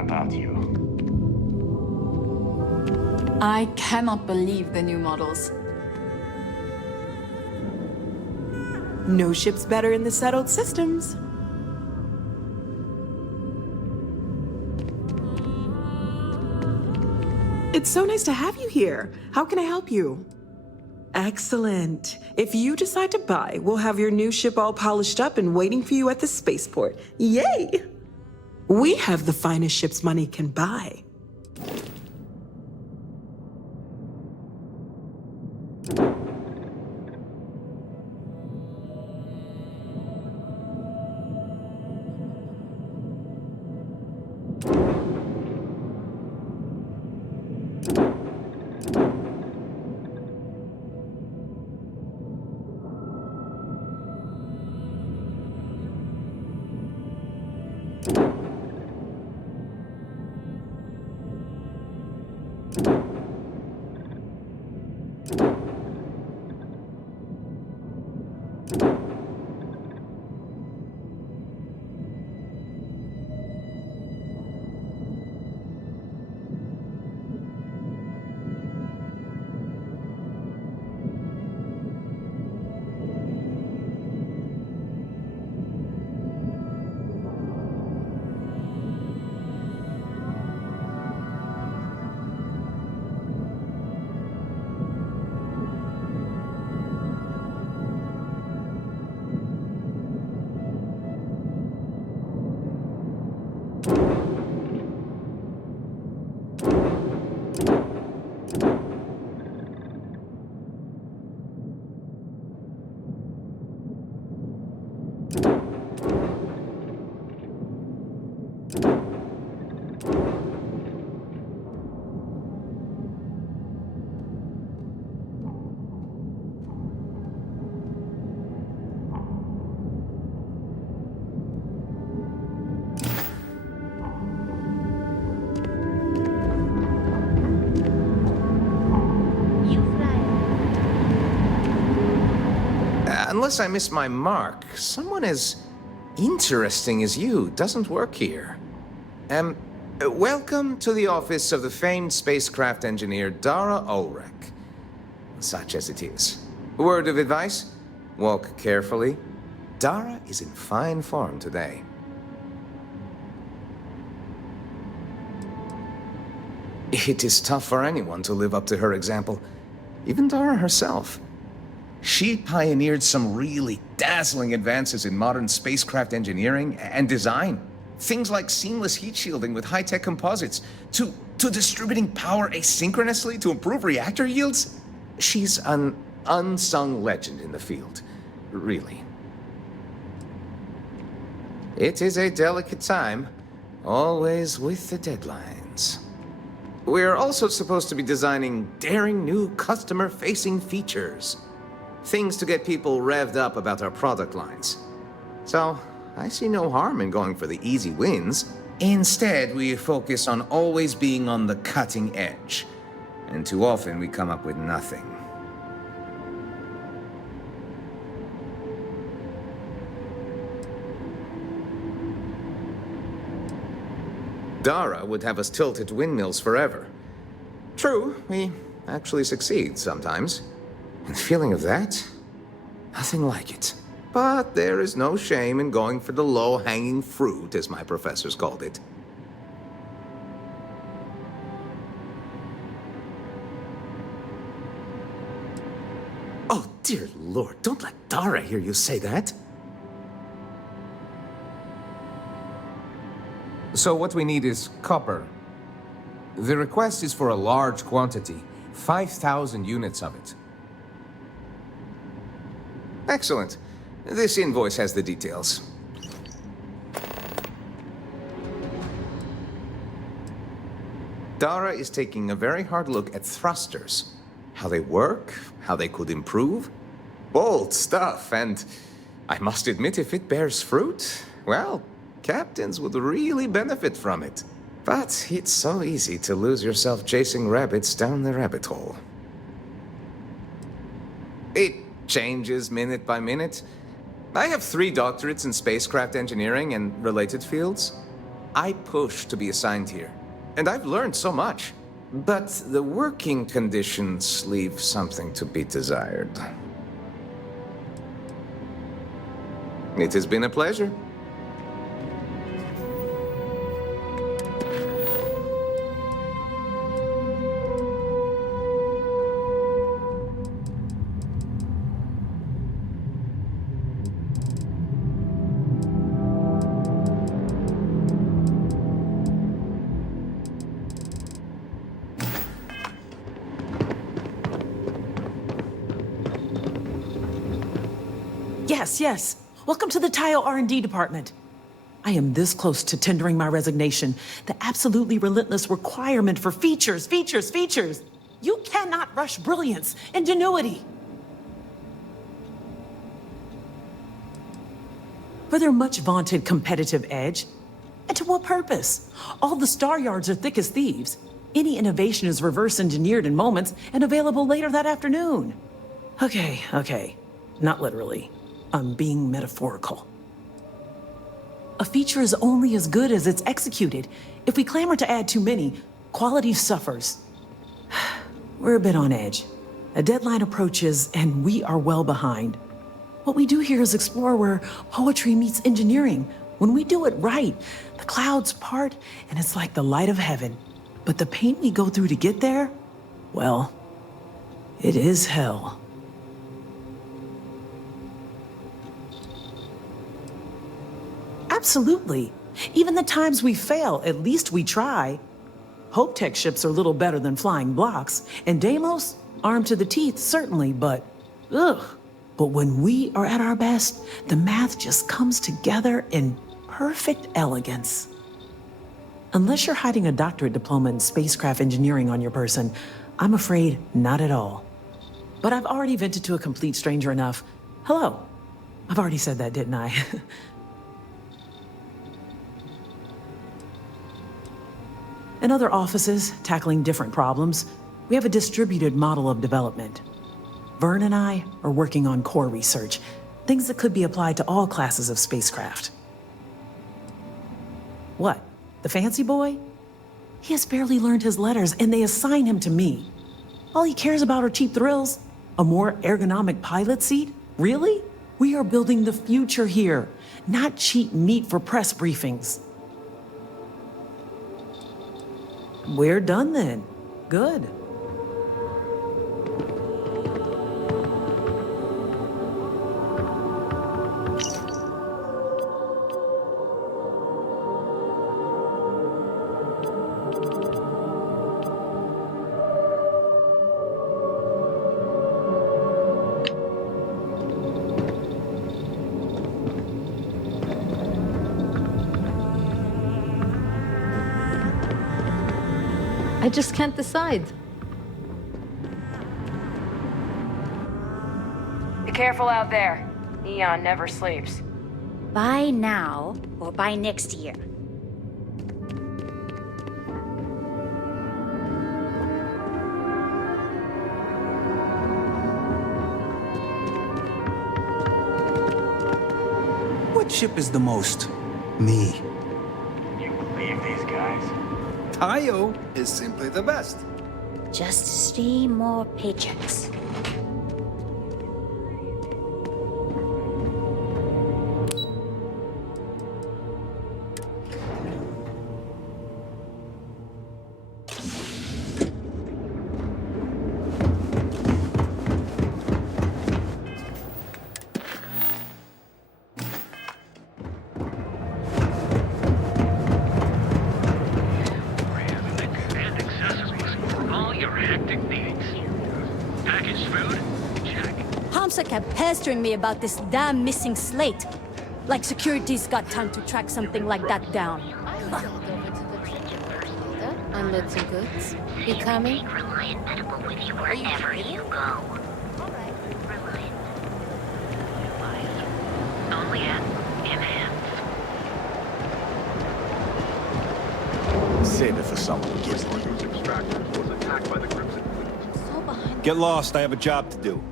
about you. I cannot believe the new models. No ship's better in the settled systems. It's so nice to have you here. How can I help you? Excellent. If you decide to buy, we'll have your new ship all polished up and waiting for you at the spaceport. Yay! We have the finest ships money can buy. Unless I miss my mark, someone as interesting as you doesn't work here. Welcome to the office of the famed spacecraft engineer Dara Ulrich. Such as it is. Word of advice? Walk carefully. Dara is in fine form today. It is tough for anyone to live up to her example. Even Dara herself. She pioneered some really dazzling advances in modern spacecraft engineering and design. Things like seamless heat shielding with high-tech composites, to distributing power asynchronously to improve reactor yields. She's an unsung legend in the field, really. It is a delicate time, always with the deadlines. We're also supposed to be designing daring new customer-facing features. Things to get people revved up about our product lines. So, I see no harm in going for the easy wins. Instead, we focus on always being on the cutting edge. And too often we come up with nothing. Dara would have us tilt at windmills forever. True, we actually succeed sometimes. And the feeling of that? Nothing like it. But there is no shame in going for the low-hanging fruit, as my professors called it. Oh, dear Lord, don't let Dara hear you say that. So what we need is copper. The request is for a large quantity, 5,000 units of it. Excellent. This invoice has the details. Dara is taking a very hard look at thrusters. How they work, how they could improve. Bold stuff, and I must admit, if it bears fruit, well, captains would really benefit from it. But it's so easy to lose yourself chasing rabbits down the rabbit hole. It changes minute by minute. I have 3 doctorates in spacecraft engineering and related fields. I pushed to be assigned here, and I've learned so much. But the working conditions leave something to be desired. It has been a pleasure. Yes. Welcome to the Tile R&D department. I am this close to tendering my resignation. The absolutely relentless requirement for features. You cannot rush brilliance, ingenuity. For their much vaunted competitive edge. And to what purpose? All the star yards are thick as thieves. Any innovation is reverse engineered in moments and available later that afternoon. Okay. Not literally. I'm being metaphorical. A feature is only as good as it's executed. If we clamor to add too many, quality suffers. We're a bit on edge. A deadline approaches, and we are well behind. What we do here is explore where poetry meets engineering. When we do it right, the clouds part, and it's like the light of heaven. But the pain we go through to get there, well, it is hell. Absolutely. Even the times we fail, at least we try. Hope Tech ships are little better than flying blocks, and Deimos, armed to the teeth, certainly, but ugh. But when we are at our best, the math just comes together in perfect elegance. Unless you're hiding a doctorate diploma in spacecraft engineering on your person, I'm afraid not at all. But I've already vented to a complete stranger enough. Hello. I've already said that, didn't I? In other offices, tackling different problems, we have a distributed model of development. Vern and I are working on core research, things that could be applied to all classes of spacecraft. What? The fancy boy? He has barely learned his letters, and they assign him to me. All he cares about are cheap thrills. A more ergonomic pilot seat? Really? We are building the future here, not cheap meat for press briefings. We're done then. Good. I just can't decide. Be careful out there. Eon never sleeps. By now or by next year? What ship is the most me? You believe these guys? Tayo is simply the best. Just 3 more paychecks. Kept pestering me about this damn missing slate. Like security's got time to track something like that down. And little goods. You coming? Reliant Medical with you wherever you go. Only at Enhance. Save it for someone who gives it. Get lost, I have a job to do.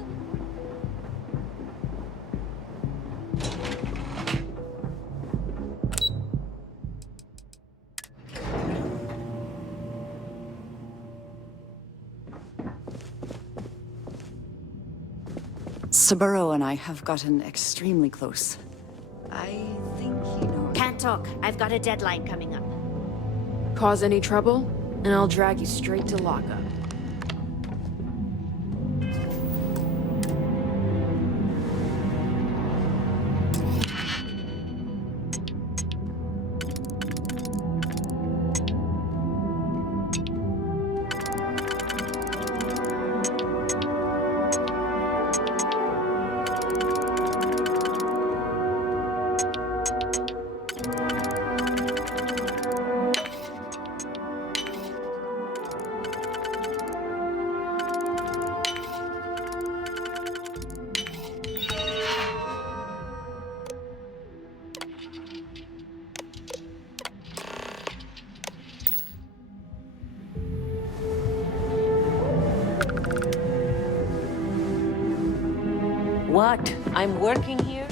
Saburo and I have gotten extremely close. I think he knows. Can't talk. I've got a deadline coming up. Cause any trouble, and I'll drag you straight to lockup. What? I'm working here?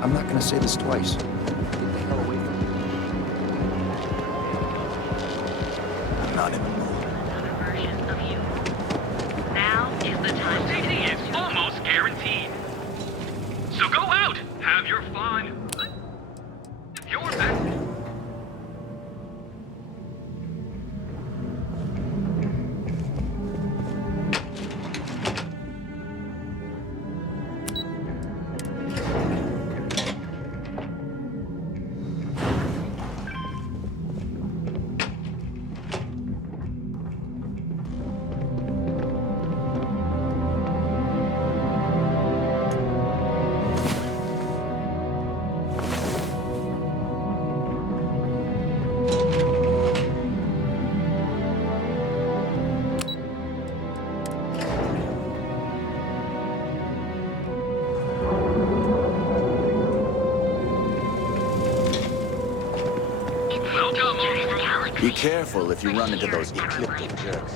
I'm not gonna say this twice. Get the hell away from me. I'm not in the mood. Another version of you. Now is the time. Safety is almost guaranteed. So go out, have your fun. Your best. Be careful if you run into those ecliptic jerks.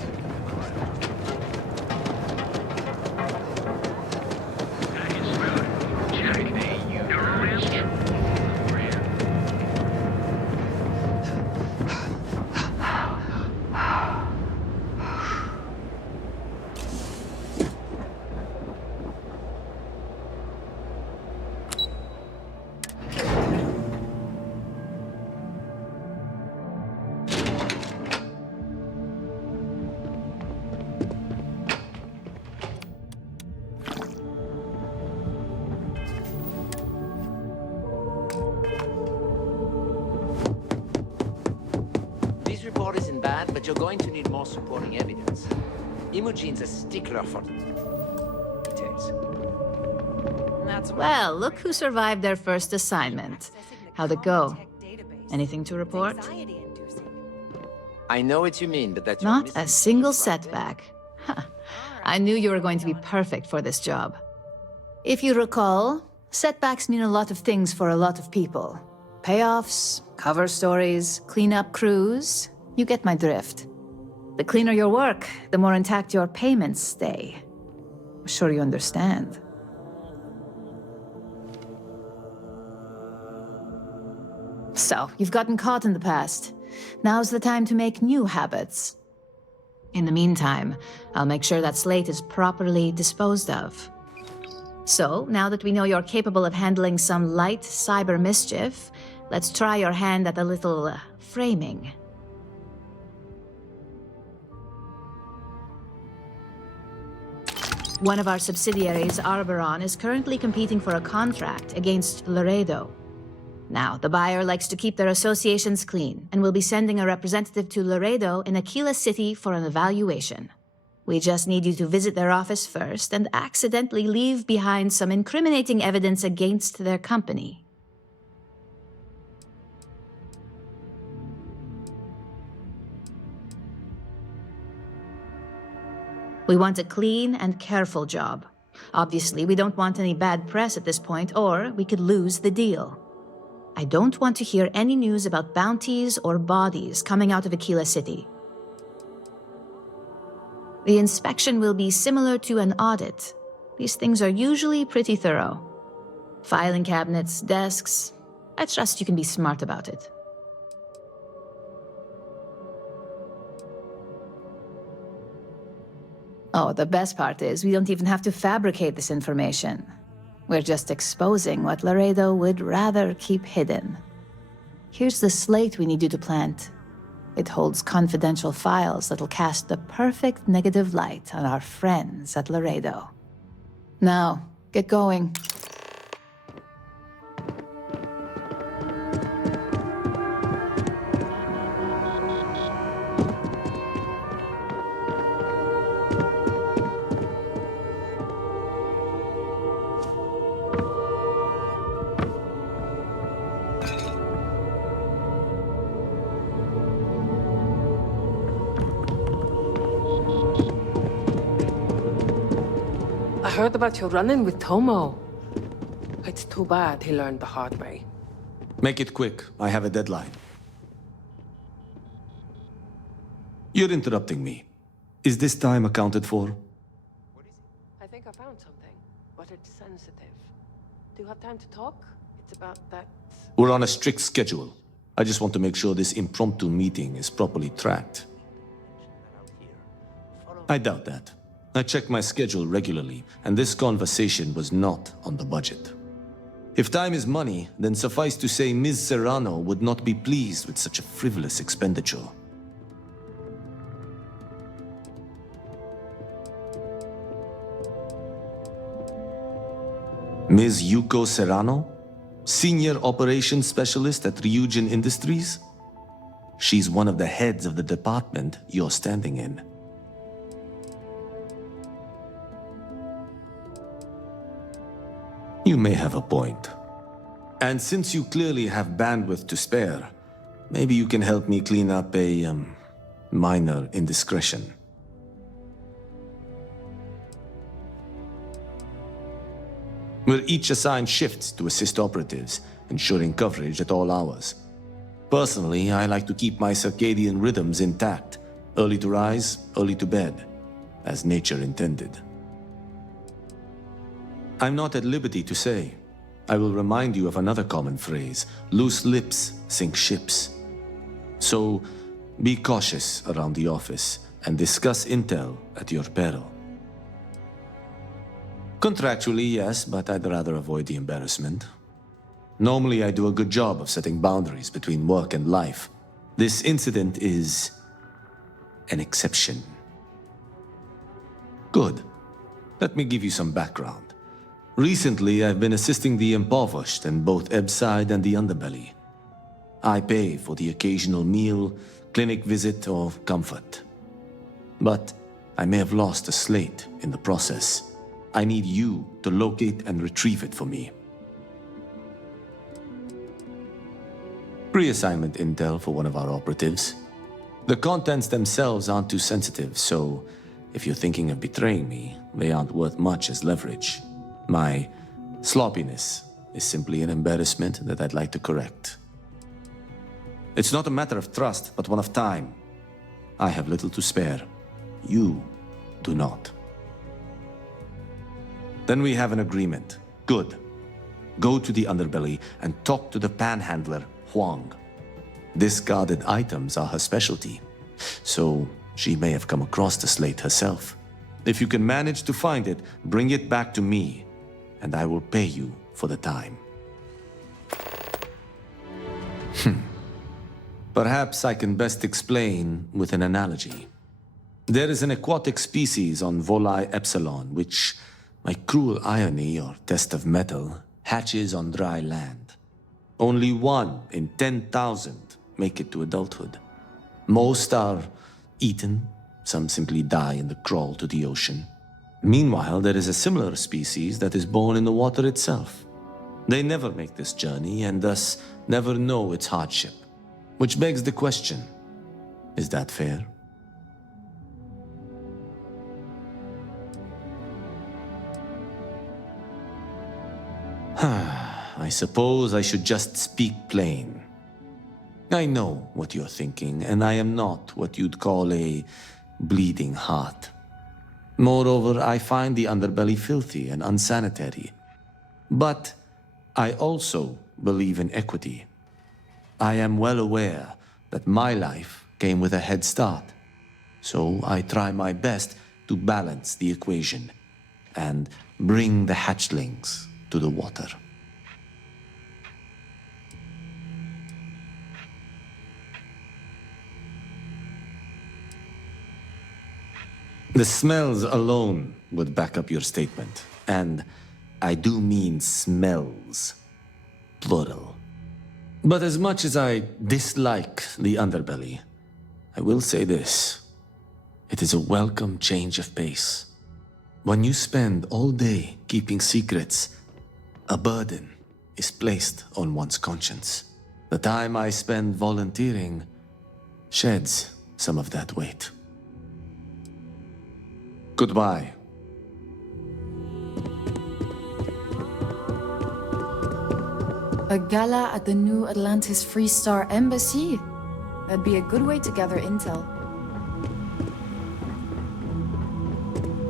This report isn't bad, but you're going to need more supporting evidence. Imogene's a stickler for details. Well, look who survived their first assignment. How'd it go? Anything to report? I know what you mean, but that's Not a single setback. Huh. I knew you were going to be perfect for this job. If you recall, setbacks mean a lot of things for a lot of people. Payoffs, cover stories, cleanup crews. You get my drift. The cleaner your work, the more intact your payments stay. I'm sure you understand. So, you've gotten caught in the past. Now's the time to make new habits. In the meantime, I'll make sure that slate is properly disposed of. So, now that we know you're capable of handling some light cyber mischief, let's try your hand at a little framing. One of our subsidiaries, Arboron, is currently competing for a contract against Laredo. Now, the buyer likes to keep their associations clean, and will be sending a representative to Laredo in Aquila City for an evaluation. We just need you to visit their office first and accidentally leave behind some incriminating evidence against their company. We want a clean and careful job. Obviously, we don't want any bad press at this point, or we could lose the deal. I don't want to hear any news about bounties or bodies coming out of Aquila City. The inspection will be similar to an audit. These things are usually pretty thorough. Filing cabinets, desks. I trust you can be smart about it. Oh, the best part is we don't even have to fabricate this information. We're just exposing what Laredo would rather keep hidden. Here's the slate we need you to plant. It holds confidential files that'll cast the perfect negative light on our friends at Laredo. Now, get going. I heard about your run-in with Tomo. It's too bad he learned the hard way. Make it quick. I have a deadline. You're interrupting me. Is this time accounted for? I think I found something, but it's sensitive. Do you have time to talk? It's about that... We're on a strict schedule. I just want to make sure this impromptu meeting is properly tracked. I doubt that. I check my schedule regularly, and this conversation was not on the budget. If time is money, then suffice to say Ms. Serrano would not be pleased with such a frivolous expenditure. Ms. Yuko Serrano? Senior Operations Specialist at Ryujin Industries? She's one of the heads of the department you're standing in. You may have a point. And since you clearly have bandwidth to spare, maybe you can help me clean up a, minor indiscretion. We're each assigned shifts to assist operatives, ensuring coverage at all hours. Personally, I like to keep my circadian rhythms intact, early to rise, early to bed, as nature intended. I'm not at liberty to say. I will remind you of another common phrase, loose lips sink ships. So, be cautious around the office and discuss intel at your peril. Contractually, yes, but I'd rather avoid the embarrassment. Normally, I do a good job of setting boundaries between work and life. This incident is an exception. Good. Let me give you some background. Recently, I've been assisting the impoverished in both Ebbside and the Underbelly. I pay for the occasional meal, clinic visit, or comfort. But I may have lost a slate in the process. I need you to locate and retrieve it for me. Pre-assignment intel for one of our operatives. The contents themselves aren't too sensitive, so if you're thinking of betraying me, they aren't worth much as leverage. My sloppiness is simply an embarrassment that I'd like to correct. It's not a matter of trust, but one of time. I have little to spare. You do not. Then we have an agreement. Good. Go to the Underbelly and talk to the panhandler, Huang. Discarded items are her specialty, so she may have come across the slate herself. If you can manage to find it, bring it back to me, and I will pay you for the time. Perhaps I can best explain with an analogy. There is an aquatic species on Volai Epsilon, which, by cruel irony or test of metal, hatches on dry land. Only 1 in 10,000 make it to adulthood. Most are eaten, some simply die in the crawl to the ocean. Meanwhile, there is a similar species that is born in the water itself. They never make this journey and thus never know its hardship. Which begs the question, is that fair? I suppose I should just speak plain. I know what you're thinking, and I am not what you'd call a bleeding heart. Moreover, I find the underbelly filthy and unsanitary. But I also believe in equity. I am well aware that my life came with a head start, so I try my best to balance the equation and bring the hatchlings to the water. The smells alone would back up your statement, and I do mean smells, plural. But as much as I dislike the underbelly, I will say this. It is a welcome change of pace. When you spend all day keeping secrets, a burden is placed on one's conscience. The time I spend volunteering sheds some of that weight. Goodbye. A gala at the New Atlantis Free Star Embassy? That'd be a good way to gather intel.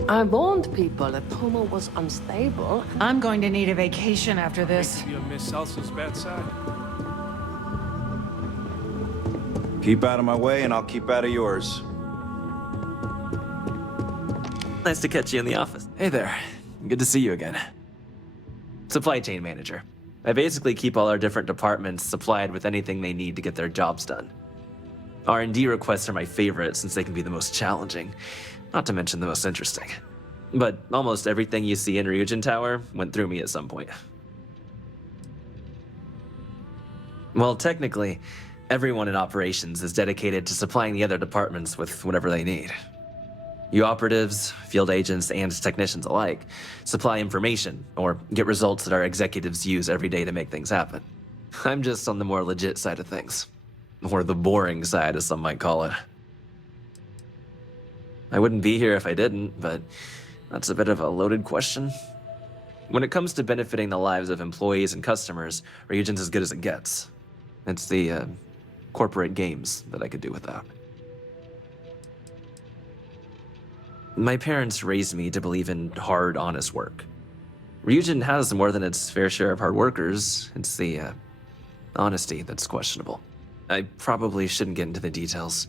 I warned people that Tomo was unstable. I'm going to need a vacation after this. You're Miss Elsa's bad side. Keep out of my way and I'll keep out of yours. Nice to catch you in the office. Hey there. Good to see you again. Supply chain manager. I basically keep all our different departments supplied with anything they need to get their jobs done. R&D requests are my favorite since they can be the most challenging, not to mention the most interesting. But almost everything you see in Ryujin Tower went through me at some point. Well, technically, everyone in operations is dedicated to supplying the other departments with whatever they need. You operatives, field agents, and technicians alike supply information or get results that our executives use every day to make things happen. I'm just on the more legit side of things. Or the boring side, as some might call it. I wouldn't be here if I didn't, but that's a bit of a loaded question. When it comes to benefiting the lives of employees and customers, Ryujin's as good as it gets. It's the corporate games that I could do without. My parents raised me to believe in hard, honest work. Ryujin has more than its fair share of hard workers. It's the honesty that's questionable. I probably shouldn't get into the details.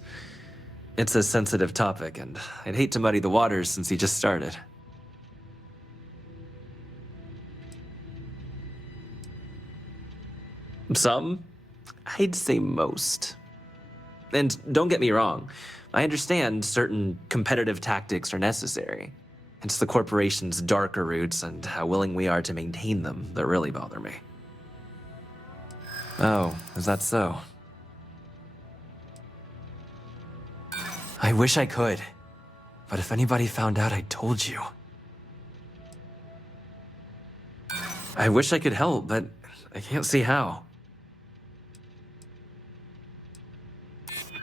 It's a sensitive topic, and I'd hate to muddy the waters since he just started. Some? I'd say most. And don't get me wrong, I understand certain competitive tactics are necessary. It's the corporation's darker roots and how willing we are to maintain them that really bother me. Oh, is that so? I wish I could, but if anybody found out I told you. I wish I could help, but I can't see how.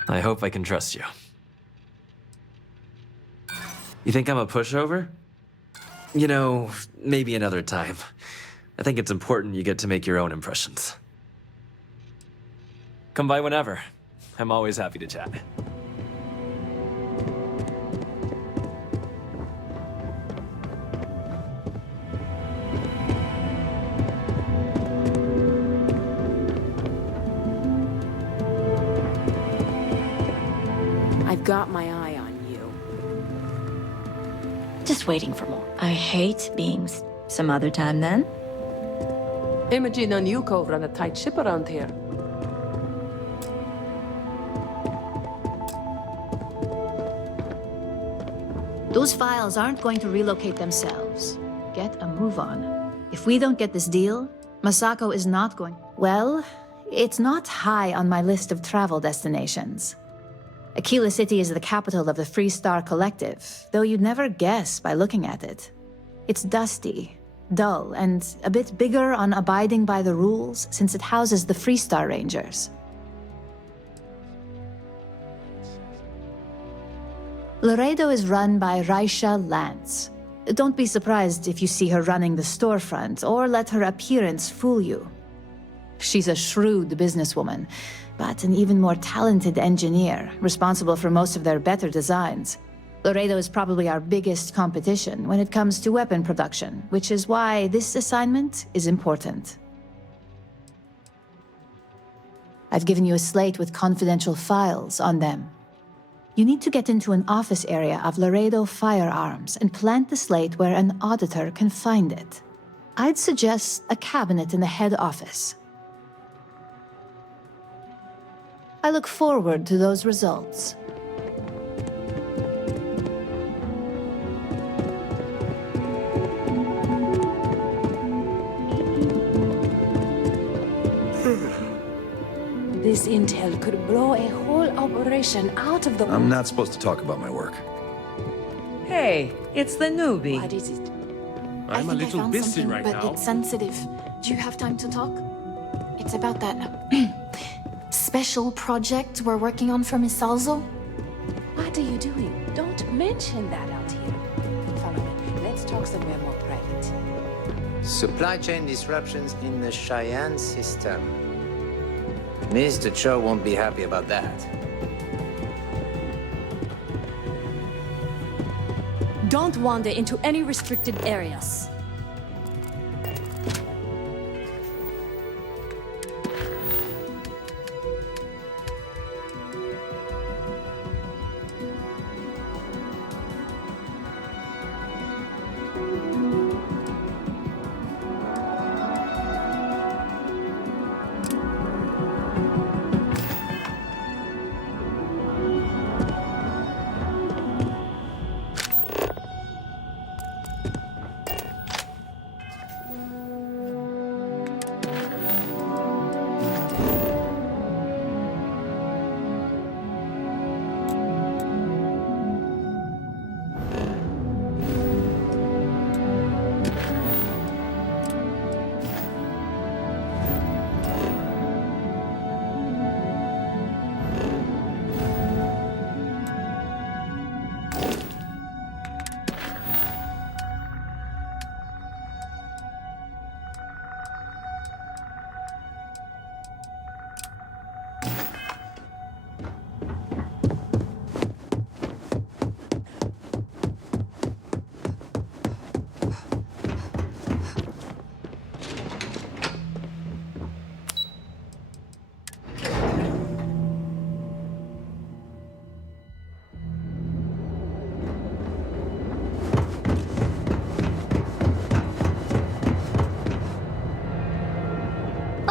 I hope I can trust you. You think I'm a pushover? You know, maybe another time. I think it's important you get to make your own impressions. Come by whenever. I'm always happy to chat. I've got my eye on you. Just waiting for more. I hate beings. Some other time then? Imogen and Yuko run a tight ship around here. Those files aren't going to relocate themselves. Get a move on. If we don't get this deal, Masako is not going... Well, it's not high on my list of travel destinations. Aquila City is the capital of the Free Star Collective, though you'd never guess by looking at it. It's dusty, dull, and a bit bigger on abiding by the rules since it houses the Free Star Rangers. Laredo is run by Raisha Lance. Don't be surprised if you see her running the storefront or let her appearance fool you. She's a shrewd businesswoman, but an even more talented engineer, responsible for most of their better designs. Laredo is probably our biggest competition when it comes to weapon production, which is why this assignment is important. I've given you a slate with confidential files on them. You need to get into an office area of Laredo Firearms and plant the slate where an auditor can find it. I'd suggest a cabinet in the head office. I look forward to those results. This intel could blow a whole operation out of the... I'm not supposed to talk about my work. Hey, it's the newbie. What is it? I'm a little busy right but now. But it's sensitive. Do you have time to talk? It's about that special project we're working on for Miss Salzo. What are you doing? Don't mention that out here. Follow me. Let's talk somewhere more private. Supply chain disruptions in the Cheyenne system. Mr. Cho won't be happy about that. Don't wander into any restricted areas.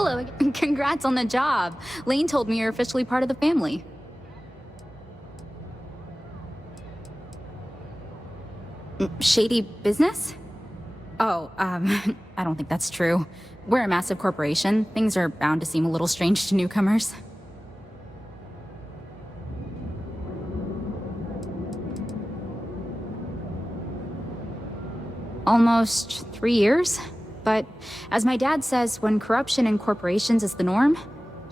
Hello, congrats on the job. Lane told me you're officially part of the family. Shady business? Oh, I don't think that's true. We're a massive corporation. Things are bound to seem a little strange to newcomers. Almost 3 years? But as my dad says, when corruption in corporations is the norm,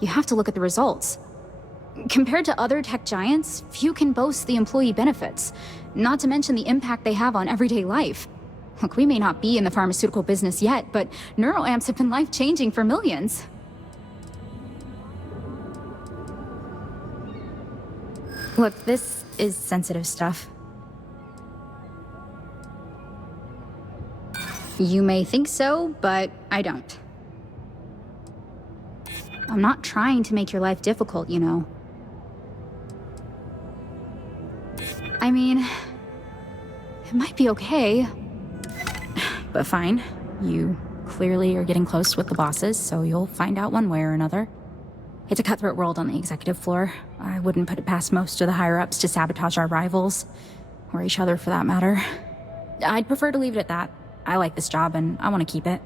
you have to look at the results. Compared to other tech giants, few can boast the employee benefits, not to mention the impact they have on everyday life. Look, we may not be in the pharmaceutical business yet, but neuroamps have been life-changing for millions. Look, this is sensitive stuff. You may think so, but I don't. I'm not trying to make your life difficult, you know. I mean, it might be okay. But fine. You clearly are getting close with the bosses, so you'll find out one way or another. It's a cutthroat world on the executive floor. I wouldn't put it past most of the higher-ups to sabotage our rivals. Or each other, for that matter. I'd prefer to leave it at that. I like this job, and I want to keep it.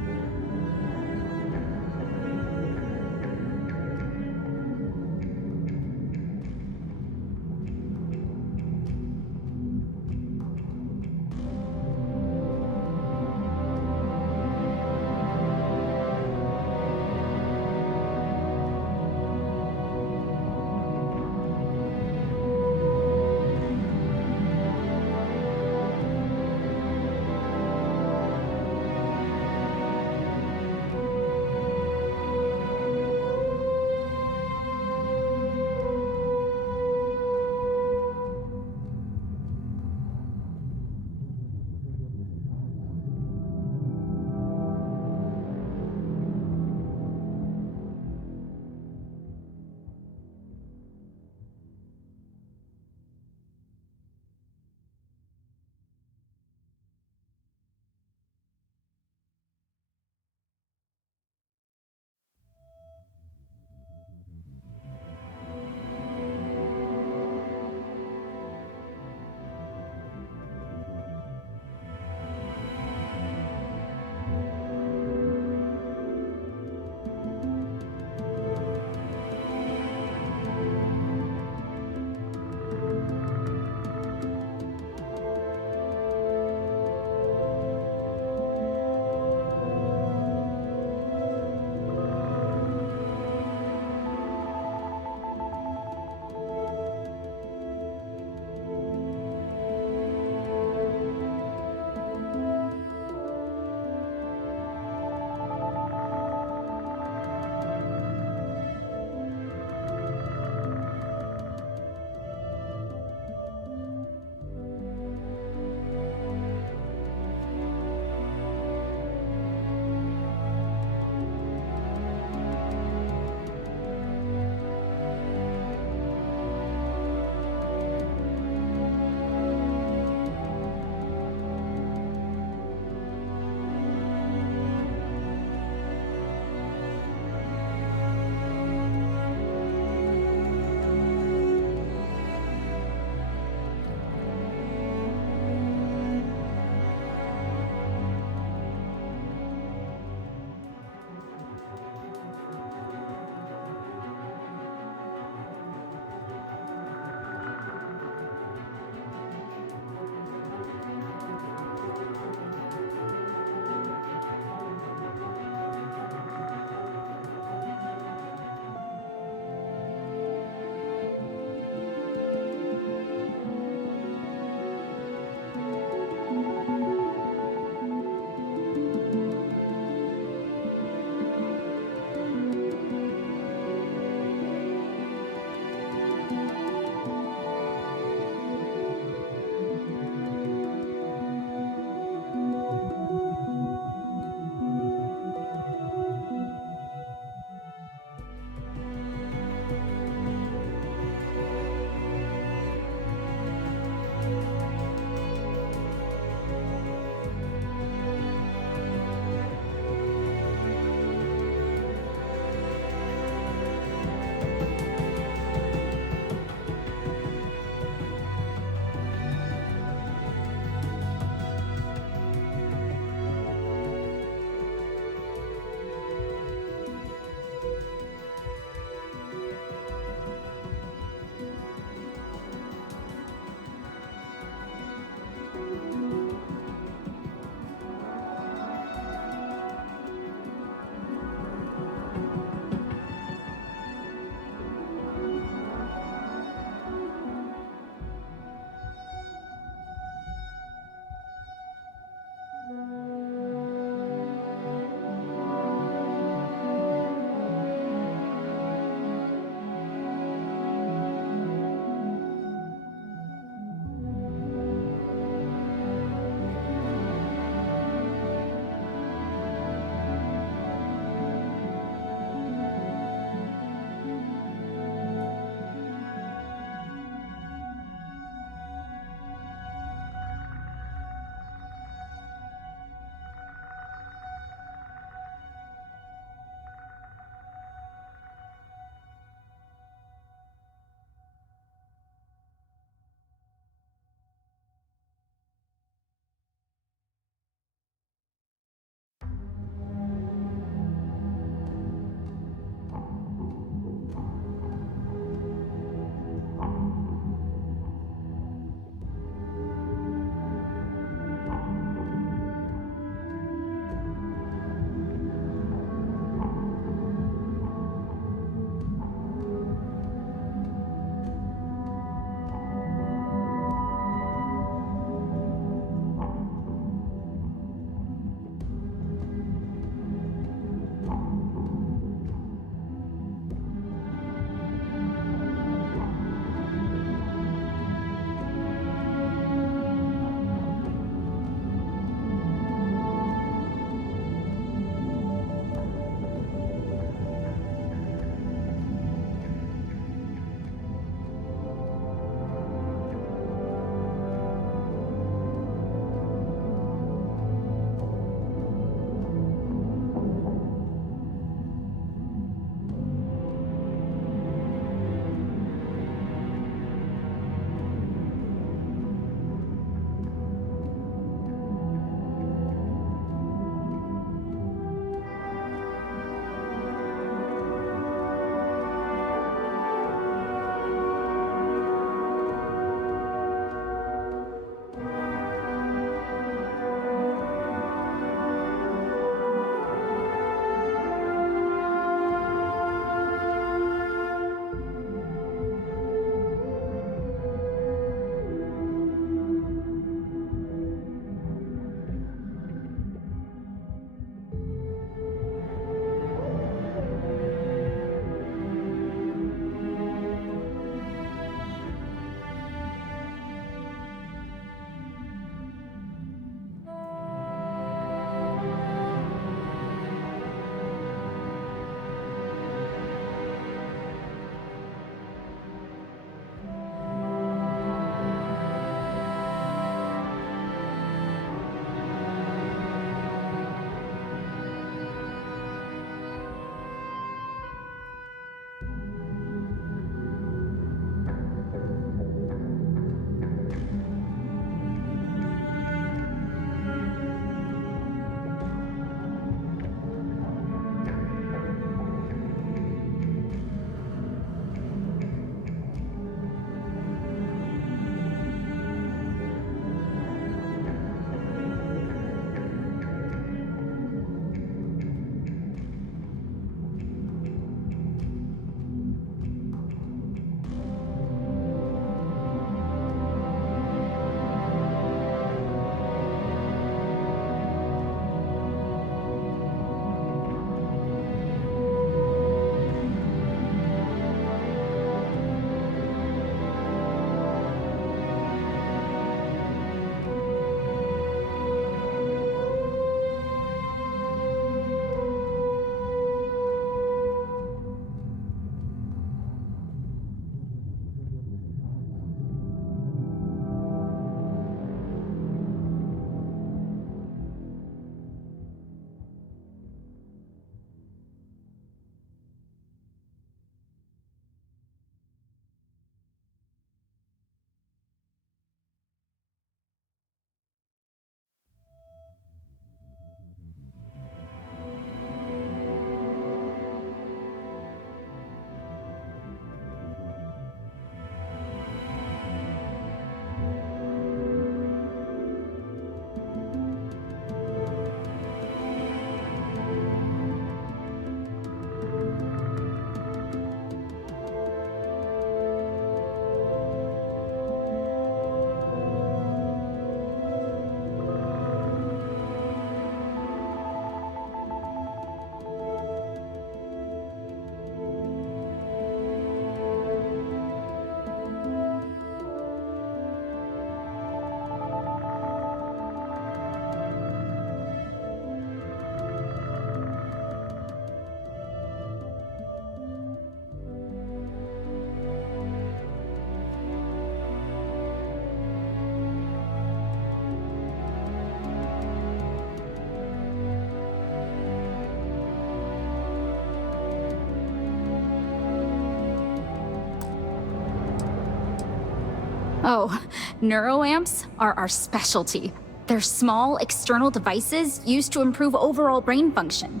Oh, neuroamps are our specialty. They're small, external devices used to improve overall brain function.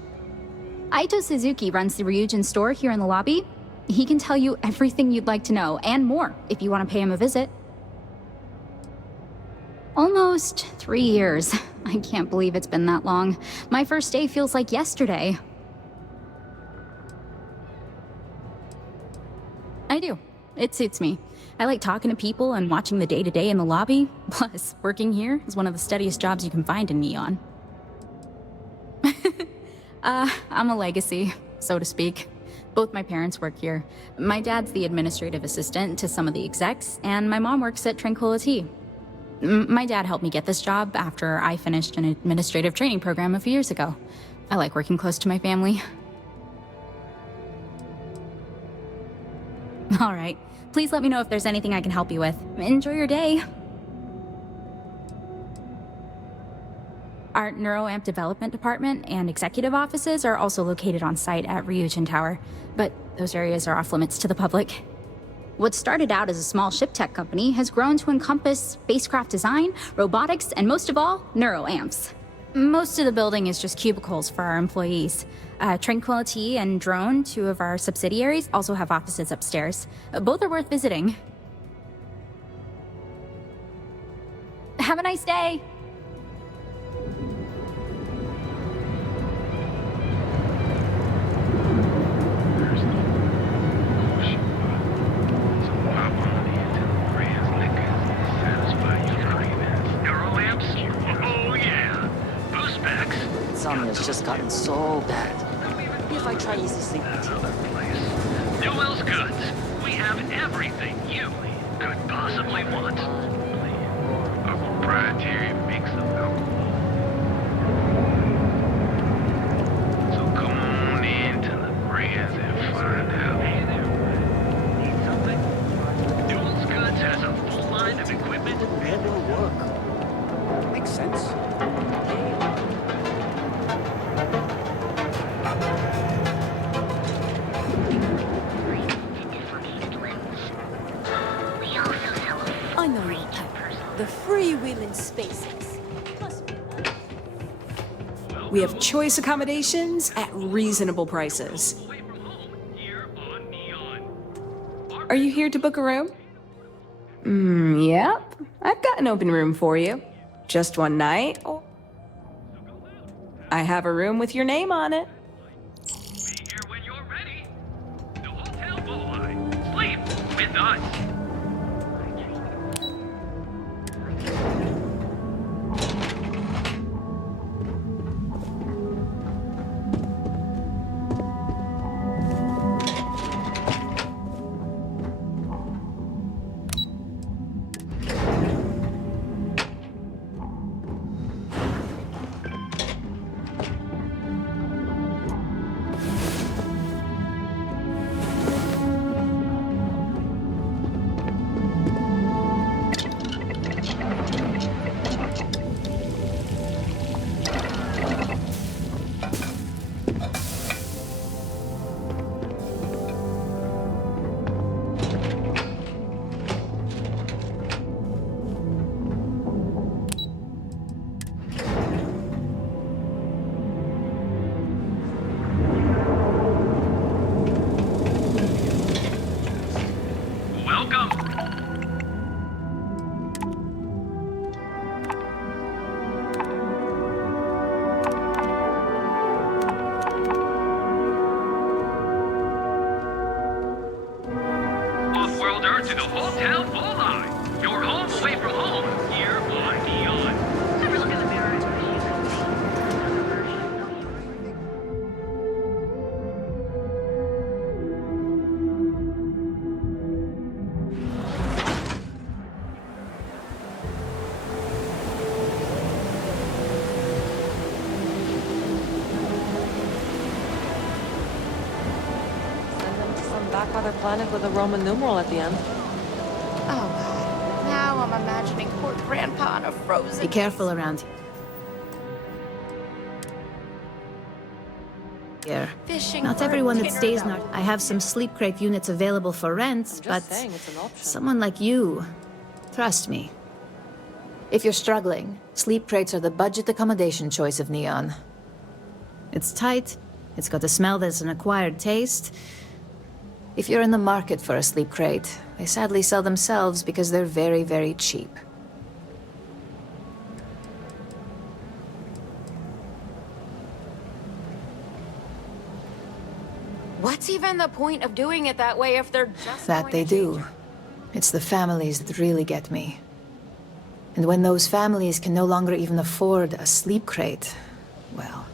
Aito Suzuki runs the Ryujin store here in the lobby. He can tell you everything you'd like to know, and more, if you want to pay him a visit. Almost 3 years. I can't believe it's been that long. My first day feels like yesterday. I do. It suits me. I like talking to people and watching the day-to-day in the lobby. Plus, working here is one of the steadiest jobs you can find in Neon. I'm a legacy, so to speak. Both my parents work here. My dad's the administrative assistant to some of the execs, and my mom works at Tranquility. My dad helped me get this job after I finished an administrative training program a few years ago. I like working close to my family. All right. Please let me know if there's anything I can help you with. Enjoy your day. Our NeuroAmp development department and executive offices are also located on site at Ryujin Tower, but those areas are off limits to the public. What started out as a small ship tech company has grown to encompass spacecraft design, robotics, and most of all, neuroamps. Most of the building is just cubicles for our employees. Tranquility and Drone, two of our subsidiaries, also have offices upstairs. Both are worth visiting. Have a nice day! Insomnia's just gotten so bad. If I try easy sleep tea. Newell's Goods. We have everything you could possibly want. A proprietary mix of alcohol. So come on in to the brands and find out. Need something? Newell's Goods has a full line of equipment. It will work. Makes sense. I know your type. The freewheeling spaces. We have choice accommodations at reasonable prices. Are you here to book a room? Yep. I've got an open room for you. Just one night. I have a room with your name on it. Sleep with us. return to the Hotel Volai. Your home away from home, here on Neon. Ever look in the mirror and wish you could see another version of you? Send them to some back other planet with a Roman numeral at the end. Oh, God. Now I'm imagining poor Grandpa on a frozen... Be careful around here. Fishing Not for a everyone that dinner stays in belt. our... I have some sleep crate units available for rent, but saying it's an option. someone like you, trust me. If you're struggling, sleep crates are the budget accommodation choice of Neon. It's tight, it's got a smell that's an acquired taste. If you're in the market for a sleep crate, they sadly sell themselves because they're very, very cheap. What's even the point of doing it that way if they're just That they do. It's the families that really get me. And when those families can no longer even afford a sleep crate, well,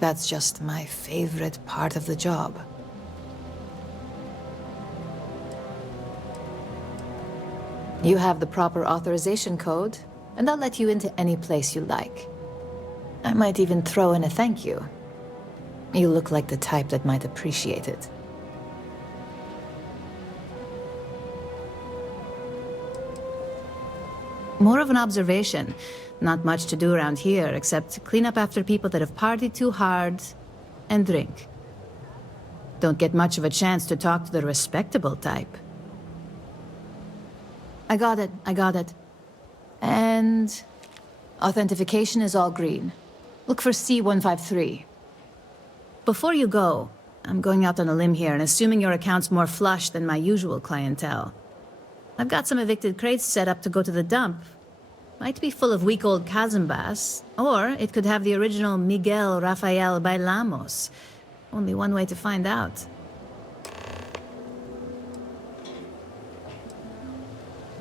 that's just my favorite part of the job. You have the proper authorization code, and I'll let you into any place you like. I might even throw in a thank you. You look like the type that might appreciate it. More of an observation. Not much to do around here, except clean up after people that have partied too hard and drink. Don't get much of a chance to talk to the respectable type. I got it. And authentication is all green. Look for C153. Before you go, I'm going out on a limb here and assuming your account's more flush than my usual clientele. I've got some evicted crates set up to go to the dump. Might be full of weak old Cazimbas, or it could have the original Miguel Rafael Bailamos. Only one way to find out.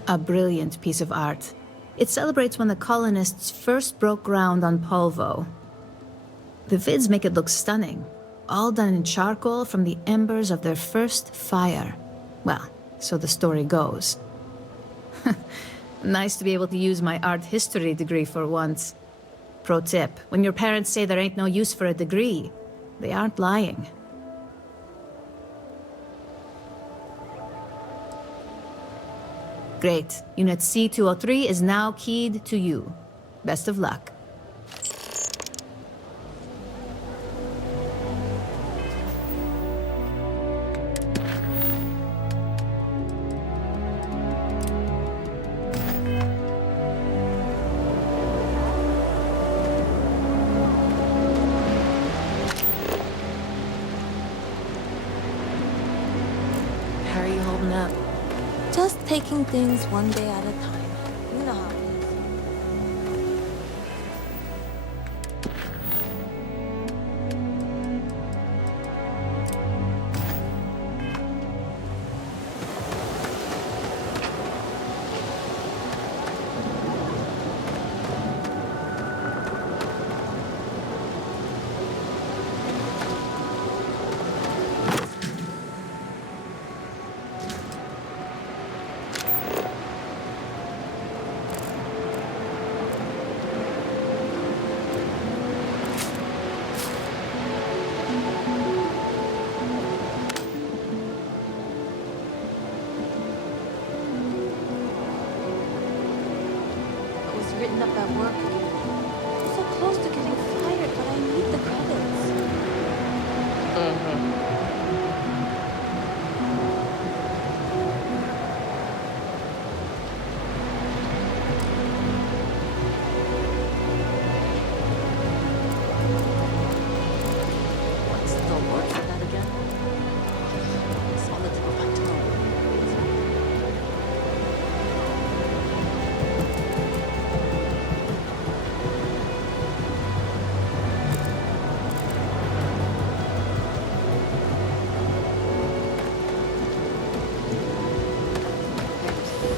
A brilliant piece of art. It celebrates when the colonists first broke ground on Polvo. The vids make it look stunning, all done in charcoal from the embers of their first fire. Well, so the story goes. Nice to be able to use my art history degree for once. Pro tip, when your parents say there ain't no use for a degree, they aren't lying. Great. Unit C203 is now keyed to you. Best of luck. How are you holding up? Just taking things one day at a time. You know how it is. It was written up at work. I'm so close to getting fired, but I need the credits. What's the word for that again? It's on the tip of my tongue.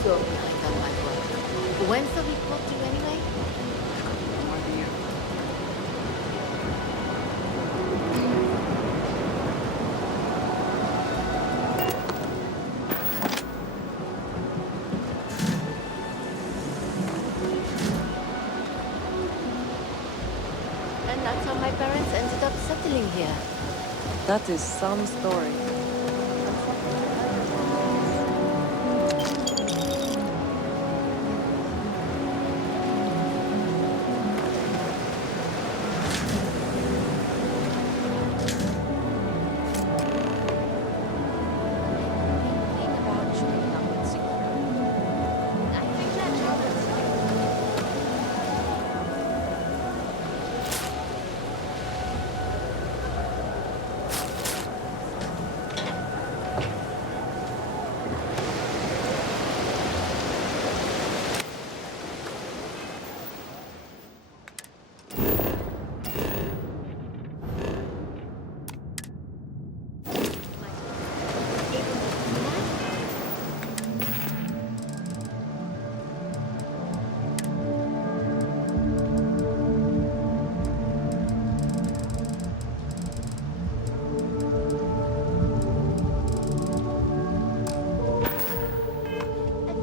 so behind on my work. When's the report due anyway? No idea. And that's how my parents ended up settling here. That is some story.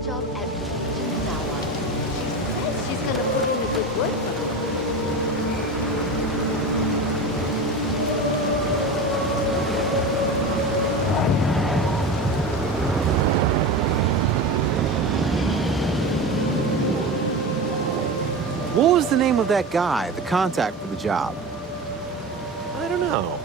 Job at Tower. She says she's gonna put in a good word for me. What was the name of that guy, the contact for the job? I don't know.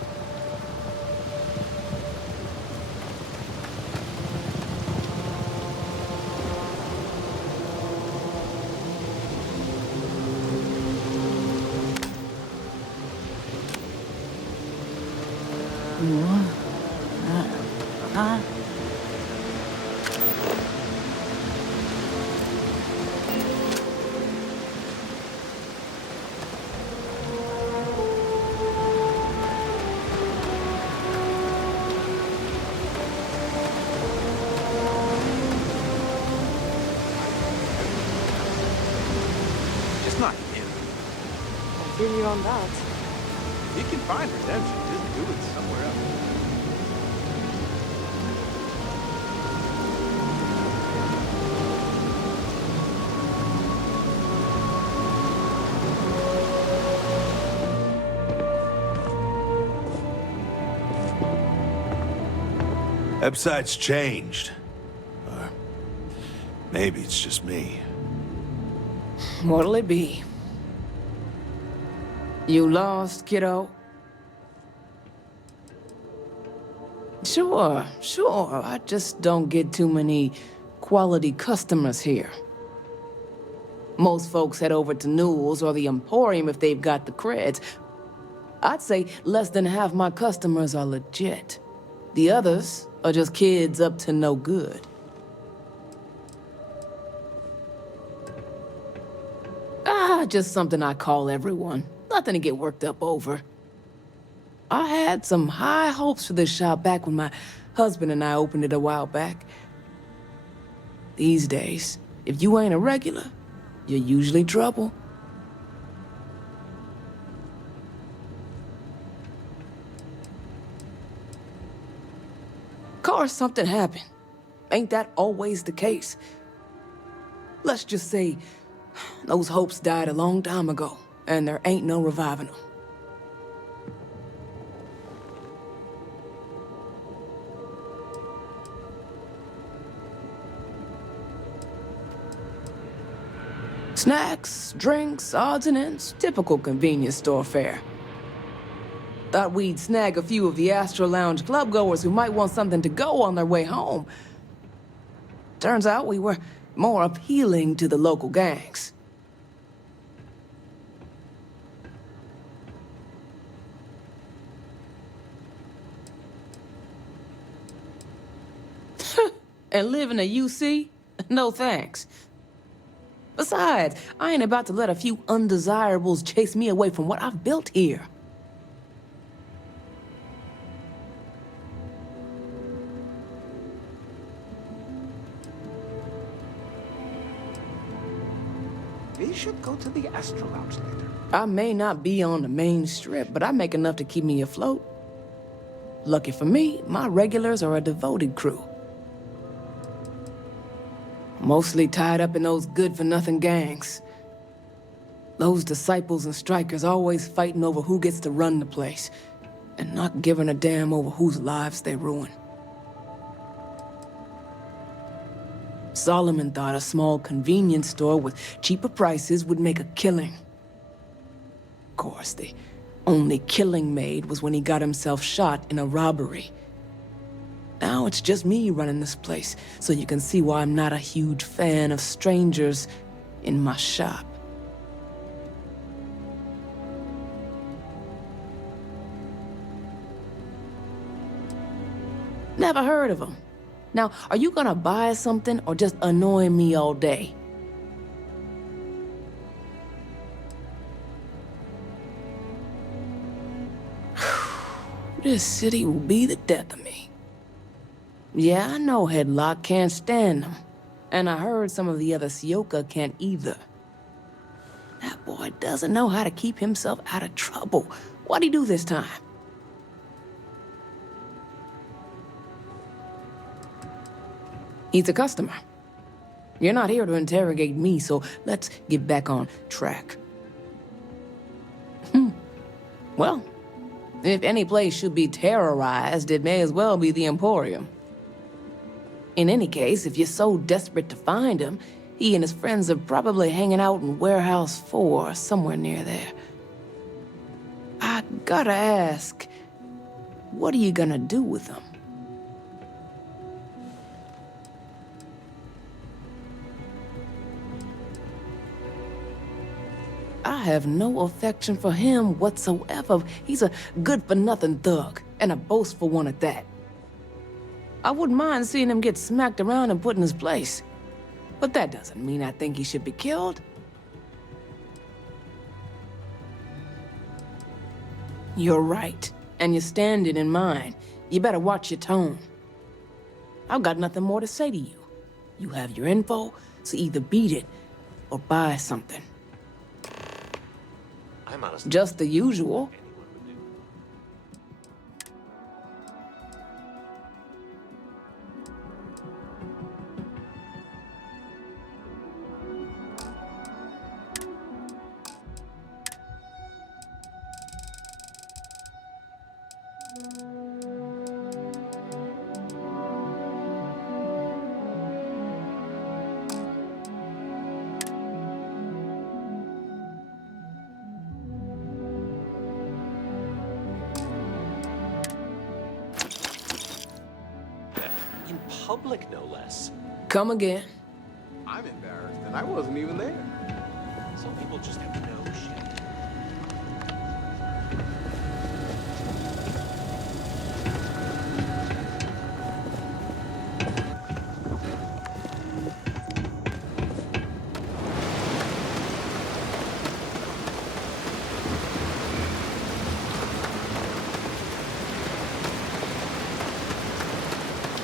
Just not him. I feel you on that. He can find redemption. Just do it somewhere else. Website's changed. Or maybe it's just me. What'll it be? You lost, kiddo? Sure. I just don't get too many quality customers here. Most folks head over to Newell's or the Emporium if they've got the creds. I'd say less than half my customers are legit. The others are just kids up to no good. Just something I call everyone. Nothing to get worked up over. I had some high hopes for this shop back when my husband and I opened it a while back. These days, if you ain't a regular, you're usually trouble. Course, something happened. Ain't that always the case? Let's just say those hopes died a long time ago, and there ain't no reviving them. Snacks, drinks, odds and ends, typical convenience store fare. Thought we'd snag a few of the Astro Lounge clubgoers who might want something to go on their way home. Turns out we were more appealing to the local gangs. And live in a UC? No thanks. Besides, I ain't about to let a few undesirables chase me away from what I've built here. We should go to the Astro Lounge later. I may not be on the main strip, but I make enough to keep me afloat. Lucky for me, my regulars are a devoted crew. Mostly tied up in those good-for-nothing gangs. Those disciples and strikers always fighting over who gets to run the place, and not giving a damn over whose lives they ruin. Solomon thought a small convenience store with cheaper prices would make a killing. Of course, the only killing made was when he got himself shot in a robbery. Now it's just me running this place, so you can see why I'm not a huge fan of strangers in my shop. Never heard of him. Now, are you gonna buy something or just annoy me all day? This city will be the death of me. Yeah, I know Headlock can't stand them. And I heard some of the other Sioka can't either. That boy doesn't know how to keep himself out of trouble. What'd he do this time? He's a customer. You're not here to interrogate me, so let's get back on track. Well, if any place should be terrorized, it may as well be the Emporium. In any case, if you're so desperate to find him, he and his friends are probably hanging out in Warehouse 4, somewhere near there. I gotta ask, what are you gonna do with him? I have no affection for him whatsoever. He's a good-for-nothing thug, and a boastful one at that. I wouldn't mind seeing him get smacked around and put in his place. But that doesn't mean I think he should be killed. You're right, and you're standing in mine. You better watch your tone. I've got nothing more to say to you. You have your info, so either beat it or buy something. Just the usual. Public, no less. Come again. I'm embarrassed, and I wasn't even there. Some people just have no shit.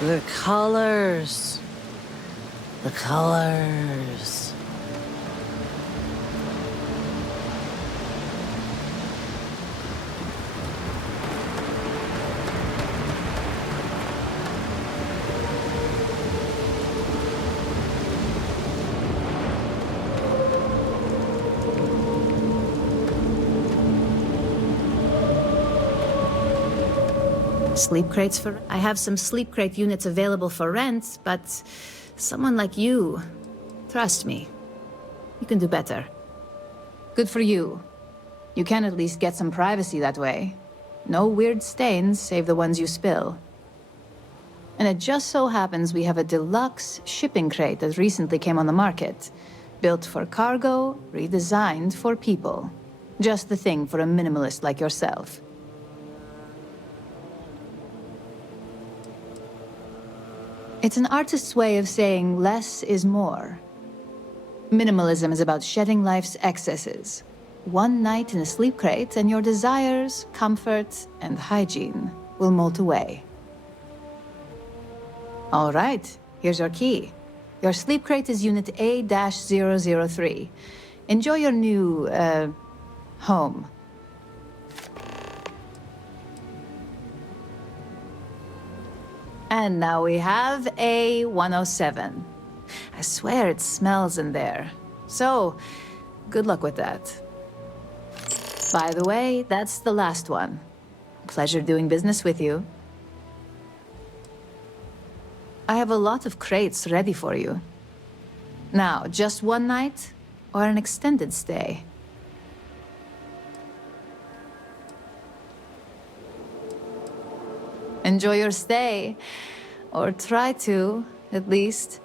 The colors. The colors. Sleep crates for... I have some sleep crate units available for rent, but someone like you, trust me, you can do better. Good for you. You can at least get some privacy that way. No weird stains, save the ones you spill. And it just so happens we have a deluxe shipping crate that recently came on the market. Built for cargo, redesigned for people. Just the thing for a minimalist like yourself. It's an artist's way of saying less is more. Minimalism is about shedding life's excesses. One night in a sleep crate and your desires, comfort, and hygiene will molt away. All right, here's your key. Your sleep crate is Unit A-003. Enjoy your new, home. And now we have a 107. I swear it smells in there. So, good luck with that. By the way, that's the last one. Pleasure doing business with you. I have a lot of crates ready for you. Now, just one night or an extended stay? Enjoy your stay. Or try to, at least.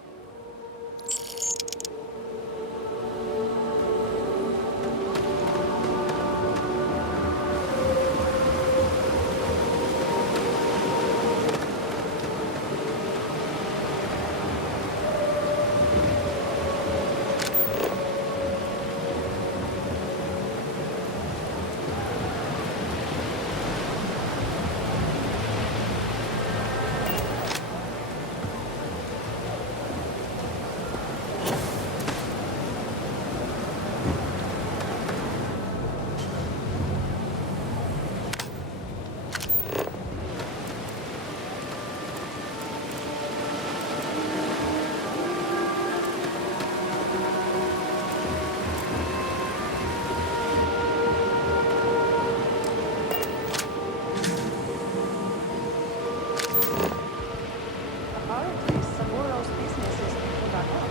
Apparently, Samuro's business is picking back up.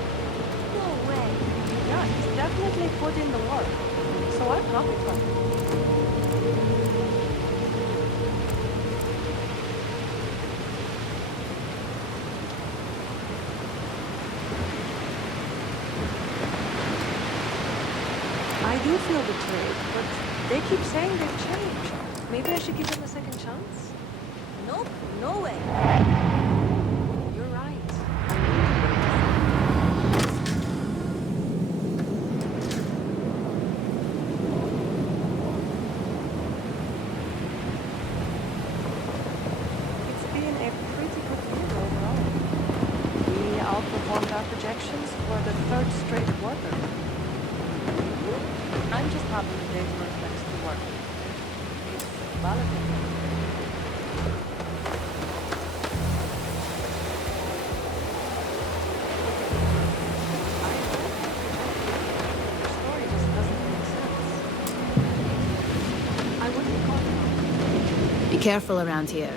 No way. Yeah, he's definitely put in the work. So I'm happy for him. I do feel betrayed, but they keep saying they've changed. Maybe I should give them a second chance? Nope, no way. You're right. It's been a pretty good year overall. We outperformed our projections for the third straight quarter. I'm just happy the data reflects the work. It's validating. Your story just doesn't make sense. I wouldn't be confident. Be careful around here.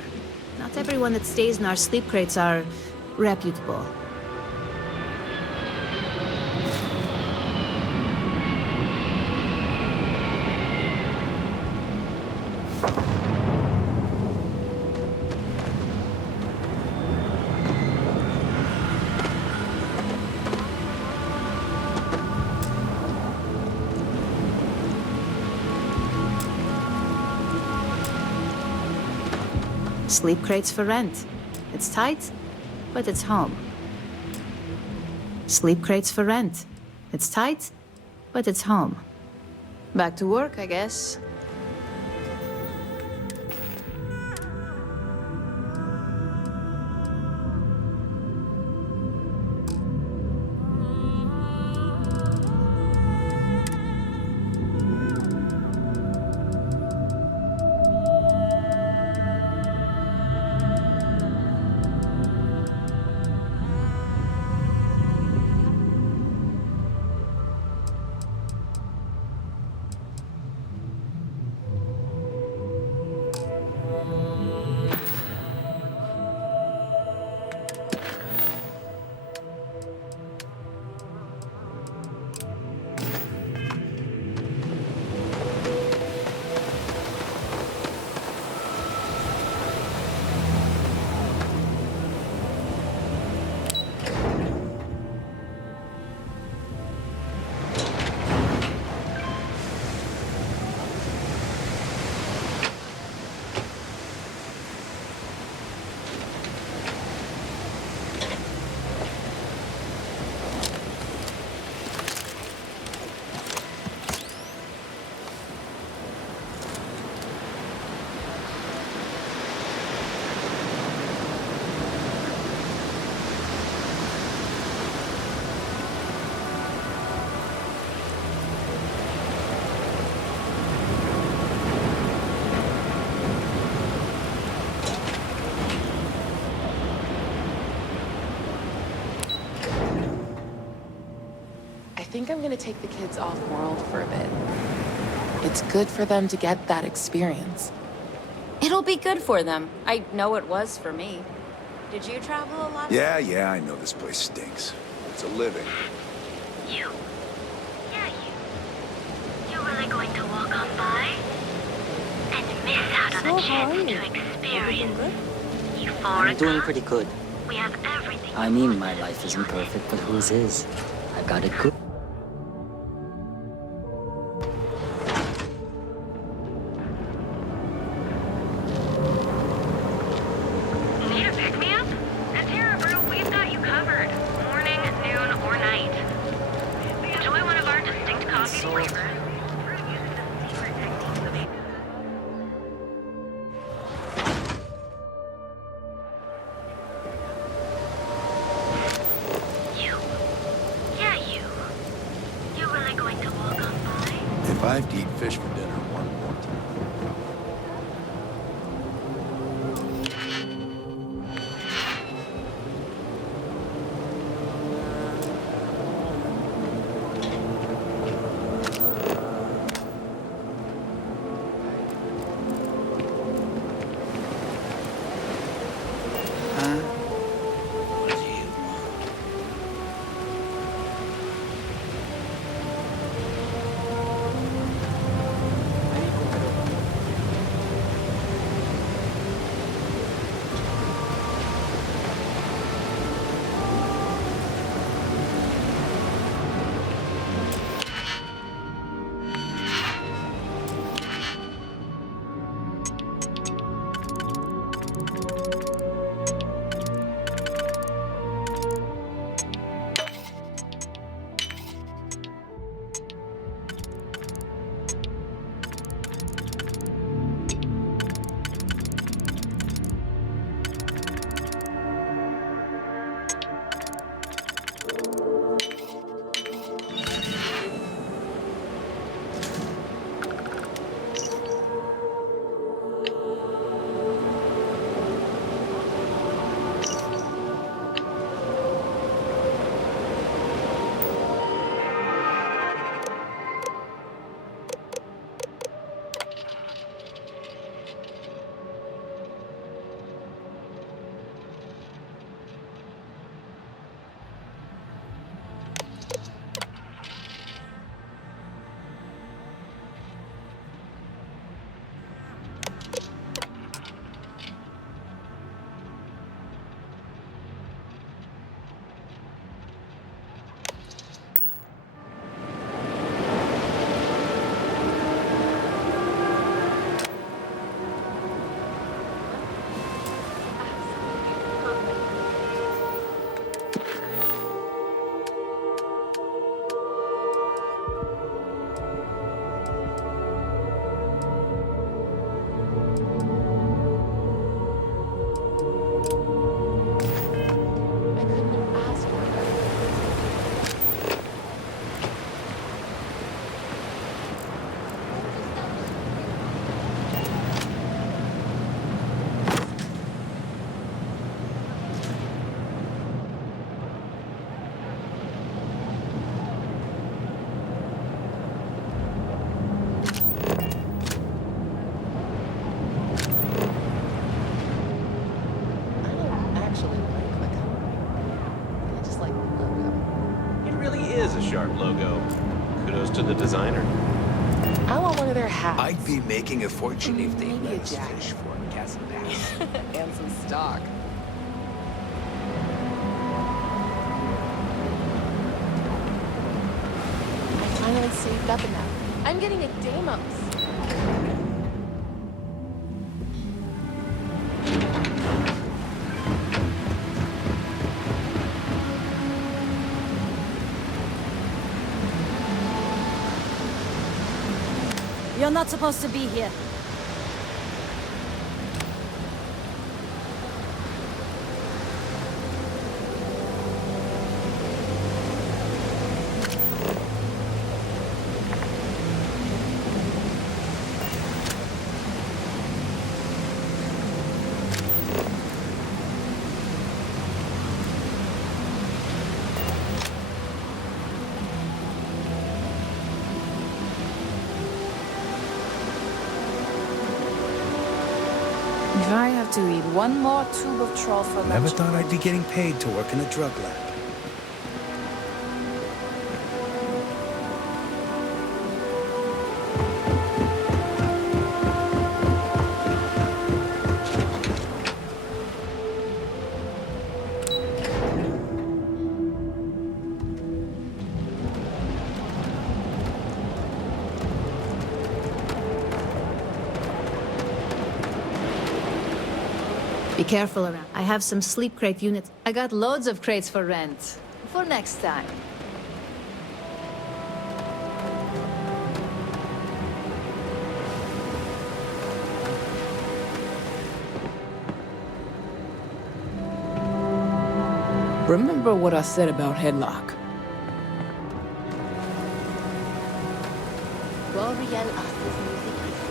Not everyone that stays in our sleep crates are reputable. Sleep crates for rent. It's tight, but it's home. Sleep crates for rent. It's tight, but it's home. Back to work, I guess. think I'm gonna take the kids off-world for a bit. It's good for them to get that experience. It'll be good for them. I know it was for me. Did you travel a lot? Yeah, I know this place stinks. It's a living. You. Yeah, you. You're really going to walk on by? And miss out on a chance to experience euphoric. I'm doing pretty good. We have everything. I mean, my life isn't perfect, but whose is? I got it good. Need a pick-me-up? At Terra Brew, we've got you covered. Morning, noon, or night. Enjoy one of our distinct coffee flavors. Brew uses a secret technique to make you. Yeah, you. You're really going to walk on by? If I have to eat fish for dinner one more time. A sharp logo. Kudos to the designer. I want one of their hats. I'd be making a fortune if they Maybe a let us jacket. fish for Castle Pass. And some stock. I finally saved up enough. I'm getting a Deimos. You're not supposed to be here. have to eat one more tube of troll for lunch. Never thought I'd be getting paid to work in a drug lab. Be careful around. I have some sleep crate units. I got loads of crates for rent. For next time. Remember what I said about Headlock? L'Oreal artist music is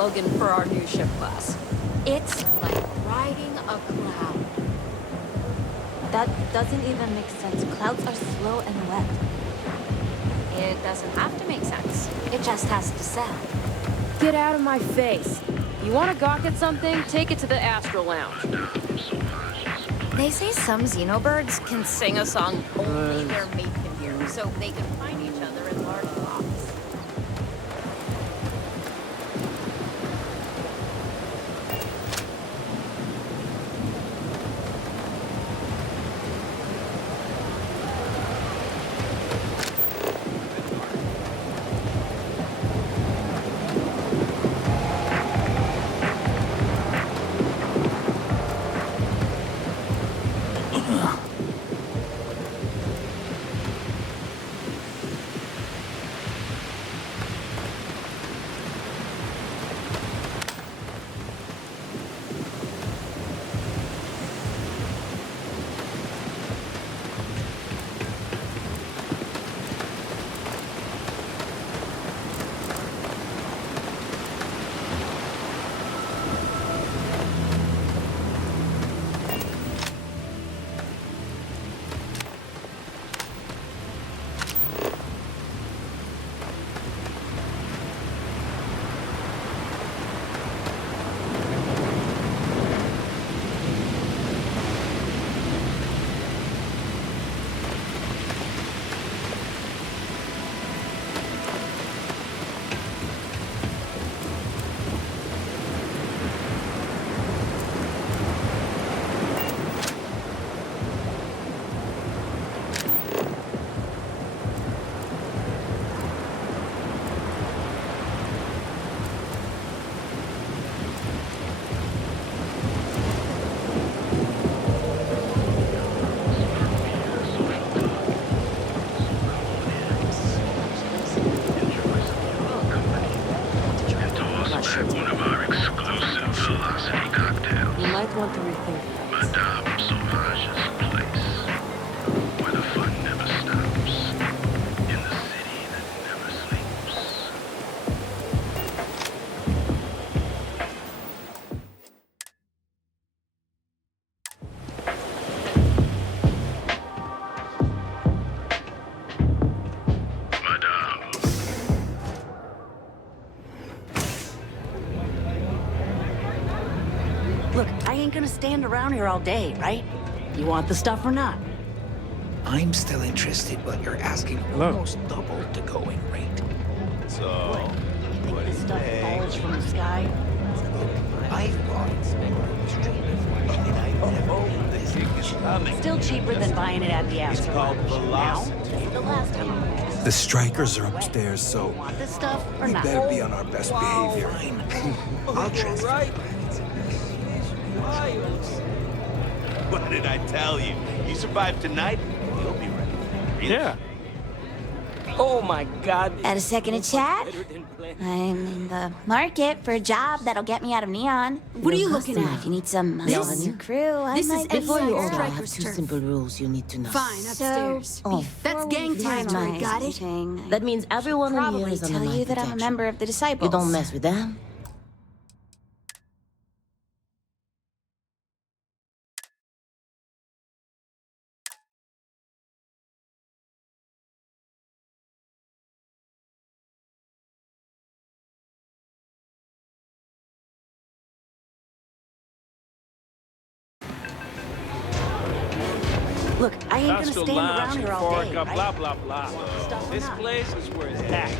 slogan for our new ship class. It's like riding a cloud. That doesn't even make sense. Clouds are slow and wet. It doesn't have to make sense. It just has to sound. Get out of my face. You want to gawk at something? Take it to the Astro Lounge. They say some xenobirds can sing a song only their mate can hear, so they can find each other in large flocks. Want to rethink things. Madame Sauvage's place, where the fun never stops, in the city that never sleeps. Look, I ain't gonna stand around here all day, right? You want the stuff or not? I'm still interested, but you're asking almost double the going rate. So, You think this stuff falls from the sky? I've bought exploring the street before, and I never this thing is coming. Still cheaper than buying it at the It's Astro called Lounge. velocity. Now, this is the last time I'm gonna ask. The strikers are upstairs, so Want this stuff or we not? better be on our best behavior. I'll transfer. what did I tell you? You survive tonight, you'll be ready. Yeah. Oh my God. At a second to chat? I'm in the market for a job that'll get me out of Neon. What are you looking at? If you need some This- new crew, I this is might be before you your order. girl. I have two simple rules you need to know. Fine, upstairs. That's gang territory, got it? That means everyone in here Probably is on tell the you that I'm a member of the Disciples. You don't mess with them. Look, I ain't gonna Astro stand around Lounge, here all day, Forca, right? blah, blah, blah. Stuff or This not? place is where it's at.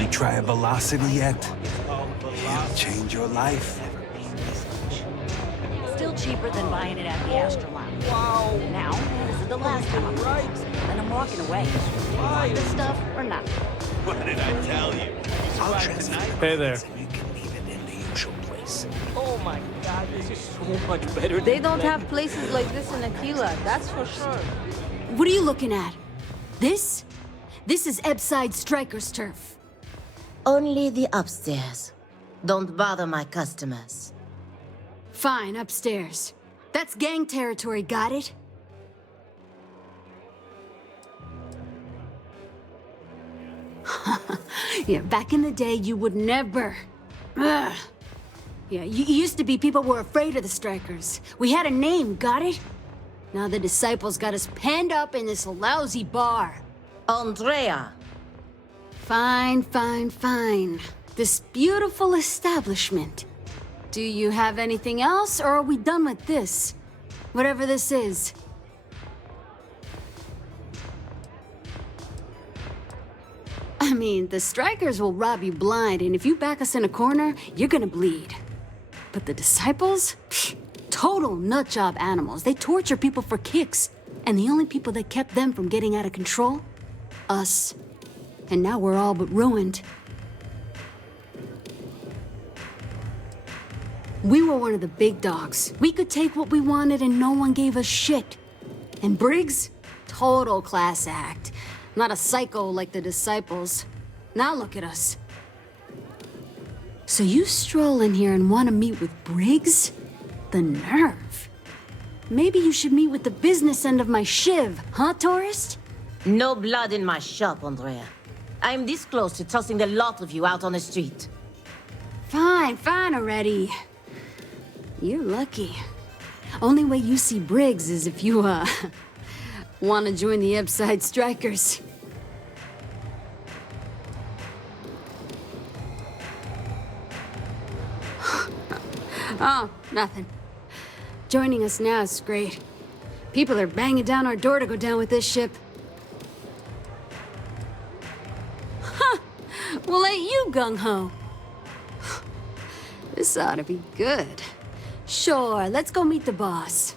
You try a velocity yet? It'll change your life. Still cheaper than buying it at the Astro Lounge. Wow. Now, this is the last time I'm right. And I'm walking away. You want this stuff or not? What did I tell you? You survive tonight? Hey there. Oh my God, this is so much better. They don't have places like this in Aquila, that's for sure. What are you looking at? This? This is Ebside Striker's turf. Only the upstairs. Don't bother my customers. Fine, upstairs. That's gang territory, got it? Yeah, back in the day, you would never. Ugh. Yeah, you used to be people were afraid of the strikers. We had a name, got it? Now the disciples got us penned up in this lousy bar. Andrea. Fine, fine, fine. This beautiful establishment. Do you have anything else, or are we done with this? Whatever this is. I mean, the strikers will rob you blind, and if you back us in a corner, you're gonna bleed. But the disciples? Pfft, total nutjob animals. They torture people for kicks. And the only people that kept them from getting out of control? Us. And now we're all but ruined. We were one of the big dogs. We could take what we wanted and no one gave us shit. And Briggs? Total class act. Not a psycho like the disciples. Now look at us. So you stroll in here and want to meet with Briggs? The nerve. Maybe you should meet with the business end of my shiv, huh, tourist? No blood in my shop, Andrea. I'm this close to tossing the lot of you out on the street. Fine, fine already. You're lucky. Only way you see Briggs is if you, want to join the Upside Strikers. Oh, nothing. Joining us now is great. People are banging down our door to go down with this ship. Huh! Well, ain't you gung-ho? This ought to be good. Sure, let's go meet the boss.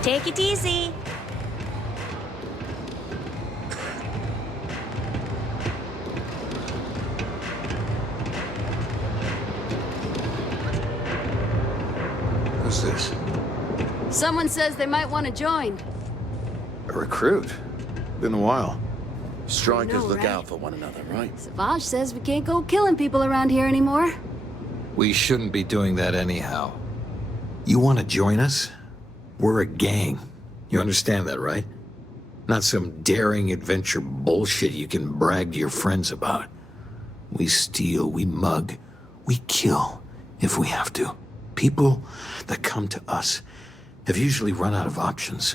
Take it easy. Who's this? Someone says they might want to join. A recruit? Been a while. Strikers I know, look right? out for one another, right? Savage says we can't go killing people around here anymore. We shouldn't be doing that anyhow. You want to join us? We're a gang. You understand that, right? Not some daring adventure bullshit you can brag to your friends about. We steal, we mug, we kill if we have to. People that come to us have usually run out of options.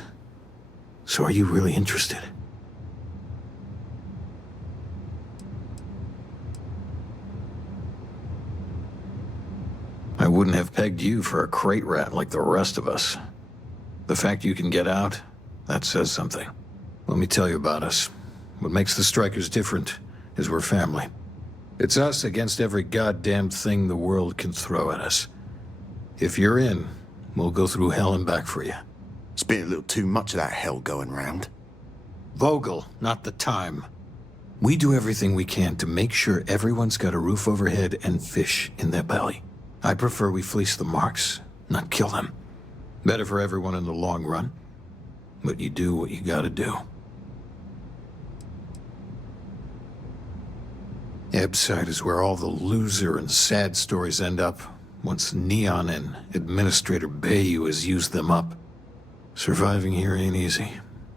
So are you really interested? I wouldn't have pegged you for a crate rat like the rest of us. The fact you can get out, that says something. Let me tell you about us. What makes the Strikers different is we're family. It's us against every goddamn thing the world can throw at us. If you're in, we'll go through hell and back for you. It's been a little too much of that hell going round. Vogel, not the time. We do everything we can to make sure everyone's got a roof overhead and fish in their belly. I prefer we fleece the marks, not kill them. Better for everyone in the long run. But you do what you gotta do. Ebside is where all the loser and sad stories end up, once Neon and Administrator Bayou has used them up. Surviving here ain't easy.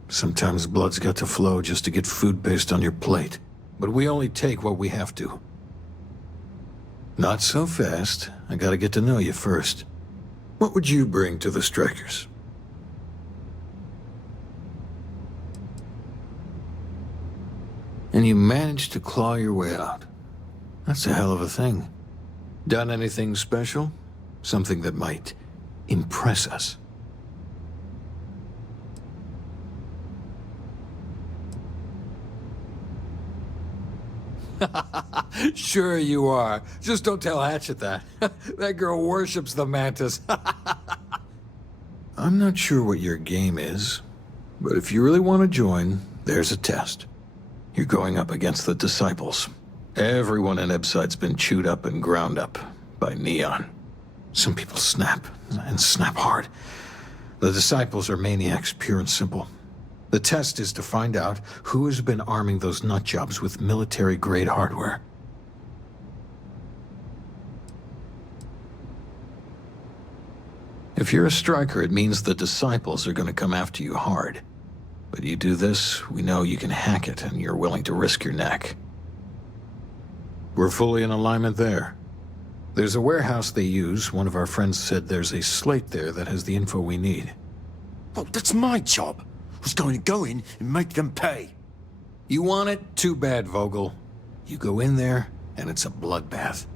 Sometimes blood's got to flow just to get food based on your plate. But we only take what we have to. Not so fast. I gotta get to know you first. What would you bring to the Strikers? And you managed to claw your way out. That's a hell of a thing. Done anything special? Something that might impress us? Sure you are. Just don't tell Hatchet that. That girl worships the Mantis. I'm not sure what your game is, but if you really want to join, there's a test. You're going up against the Disciples. Everyone in Ebside's been chewed up and ground up by Neon. Some people snap, and snap hard. The Disciples are maniacs, pure and simple. The test is to find out who has been arming those nutjobs with military-grade hardware. If you're a striker, it means the Disciples are going to come after you hard. But you do this, we know you can hack it, and you're willing to risk your neck. We're fully in alignment there. There's a warehouse they use. One of our friends said there's a slate there that has the info we need. Oh, that's my job. I was going to go in and make them pay. You want it? Too bad, Vogel. You go in there, and it's a bloodbath.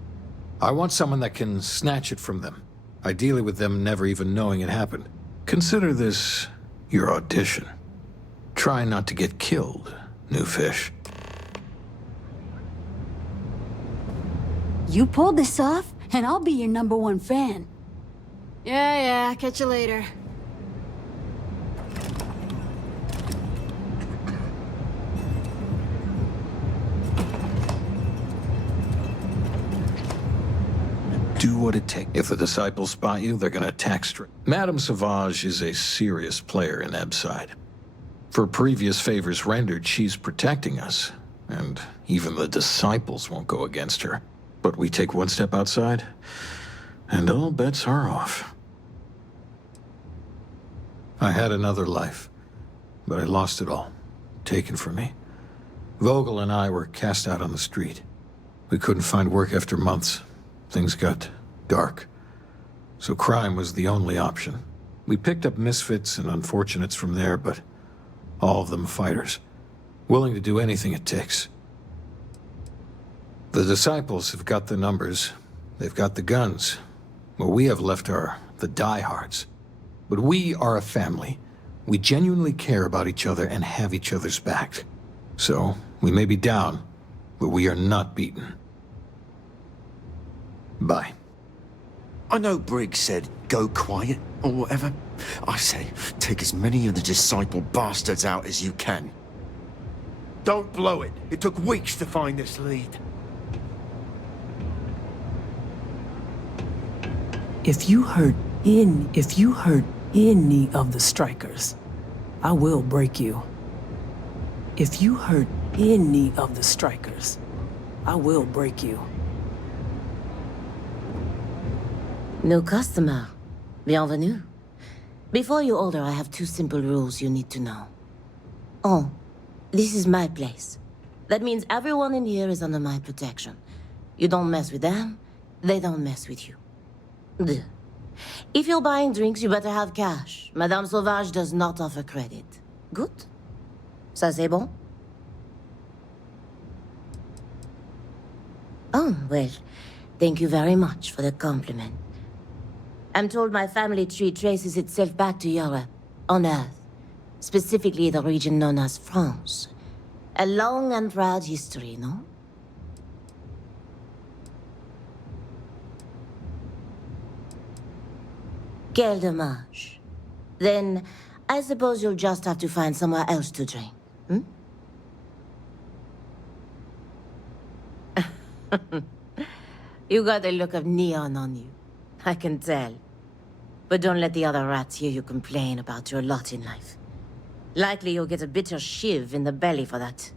I want someone that can snatch it from them. Ideally with them never even knowing it happened. Consider this your audition. Try not to get killed, new fish. You pulled this off, and I'll be your #1 fan. Yeah, catch you later. Do what it takes. If the Disciples spot you, they're gonna attack straight. Madame Sauvage is a serious player in Ebside. For previous favors rendered, she's protecting us. And even the Disciples won't go against her. But we take one step outside, and all bets are off. I had another life, but I lost it all. Taken from me. Vogel and I were cast out on the street. We couldn't find work after months. Things got dark. So crime was the only option. We picked up misfits and unfortunates from there, but all of them fighters. Willing to do anything it takes. The Disciples have got the numbers. They've got the guns. What we have left are the diehards. But we are a family. We genuinely care about each other and have each other's back. So, we may be down, but we are not beaten. Bye. I know Briggs said, go quiet, or whatever. I say, take as many of the Disciple bastards out as you can. Don't blow it. It took weeks to find this lead. If you hurt any of the strikers, I will break you. If you hurt any of the strikers, I will break you. New customer. Bienvenue. Before you order, I have 2 simple rules you need to know. Oh, this is my place. That means everyone in here is under my protection. You don't mess with them, they don't mess with you. Deux. If you're buying drinks, you better have cash. Madame Sauvage does not offer credit. Good? Ça c'est bon? Oh, well, thank you very much for the compliment. I'm told my family tree traces itself back to Europe, on Earth. Specifically the region known as France. A long and proud history, no? Quel dommage. Then, I suppose you'll just have to find somewhere else to drink, hmm? You got a look of neon on you. I can tell. But don't let the other rats hear you complain about your lot in life. Likely you'll get a bitter shiv in the belly for that.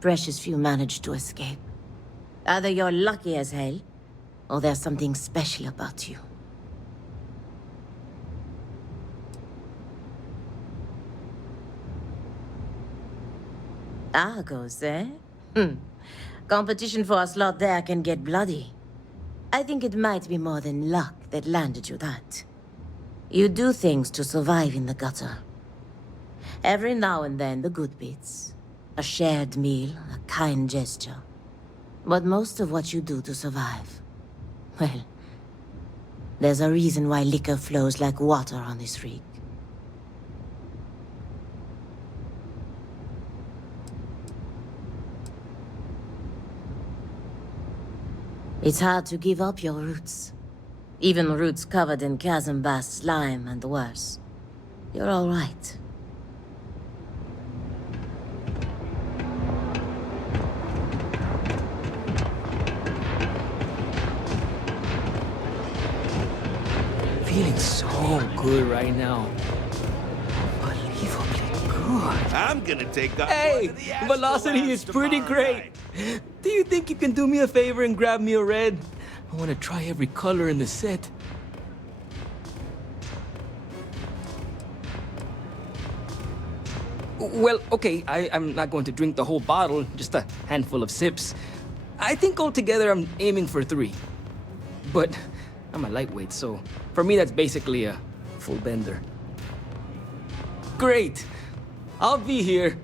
Precious few manage to escape. Either you're lucky as hell, or there's something special about you. Argos, eh? Competition for a slot there can get bloody. I think it might be more than luck that landed you that. You do things to survive in the gutter. Every now and then, the good bits. A shared meal, a kind gesture. But most of what you do to survive, well, there's a reason why liquor flows like water on this rig. It's hard to give up your roots. Even roots covered in chasm bass slime and worse. You're all right. so good right now. Unbelievably good. I'm gonna take off. Hey, velocity is pretty great. Do you think you can do me a favor and grab me a red? I want to try every color in the set. Well, okay, I'm not going to drink the whole bottle, just a handful of sips. I think altogether I'm aiming for 3. But I'm a lightweight, so for me that's basically a full bender. Great! I'll be here.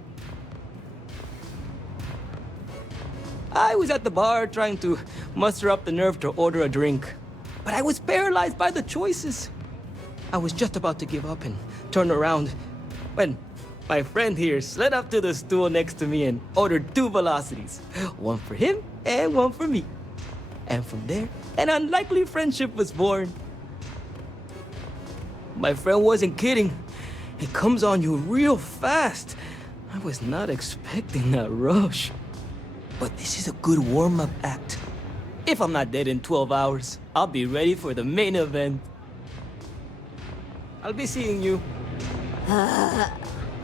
I was at the bar trying to muster up the nerve to order a drink, but I was paralyzed by the choices. I was just about to give up and turn around when my friend here slid up to the stool next to me and ordered 2 velocities. One for him and one for me. And from there, an unlikely friendship was born. My friend wasn't kidding. It comes on you real fast. I was not expecting that rush. But this is a good warm-up act. If I'm not dead in 12 hours, I'll be ready for the main event. I'll be seeing you.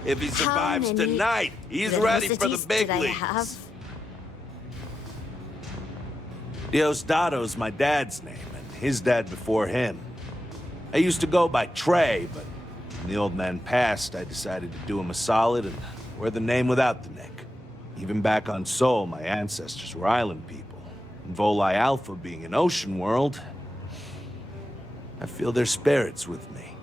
If he survives tonight, he's ready for the big leagues. Diostado's my dad's name, and his dad before him. I used to go by Trey, but when the old man passed, I decided to do him a solid and wear the name without the Nick. Even back on Sol, my ancestors were island people. And Volii Alpha being an ocean world, I feel their spirits with me.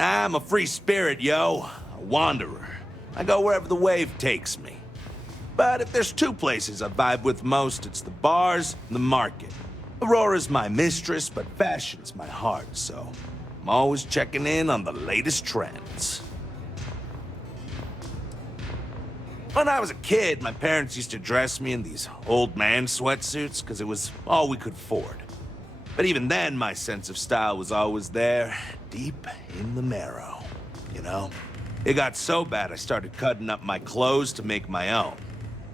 I'm a free spirit, yo. A wanderer. I go wherever the wave takes me. But if there's 2 places I vibe with most, it's the bars and the market. Aurora's my mistress, but fashion's my heart, so I'm always checking in on the latest trends. When I was a kid, my parents used to dress me in these old man sweatsuits because it was all we could afford. But even then, my sense of style was always there, deep in the marrow, you know? It got so bad I started cutting up my clothes to make my own.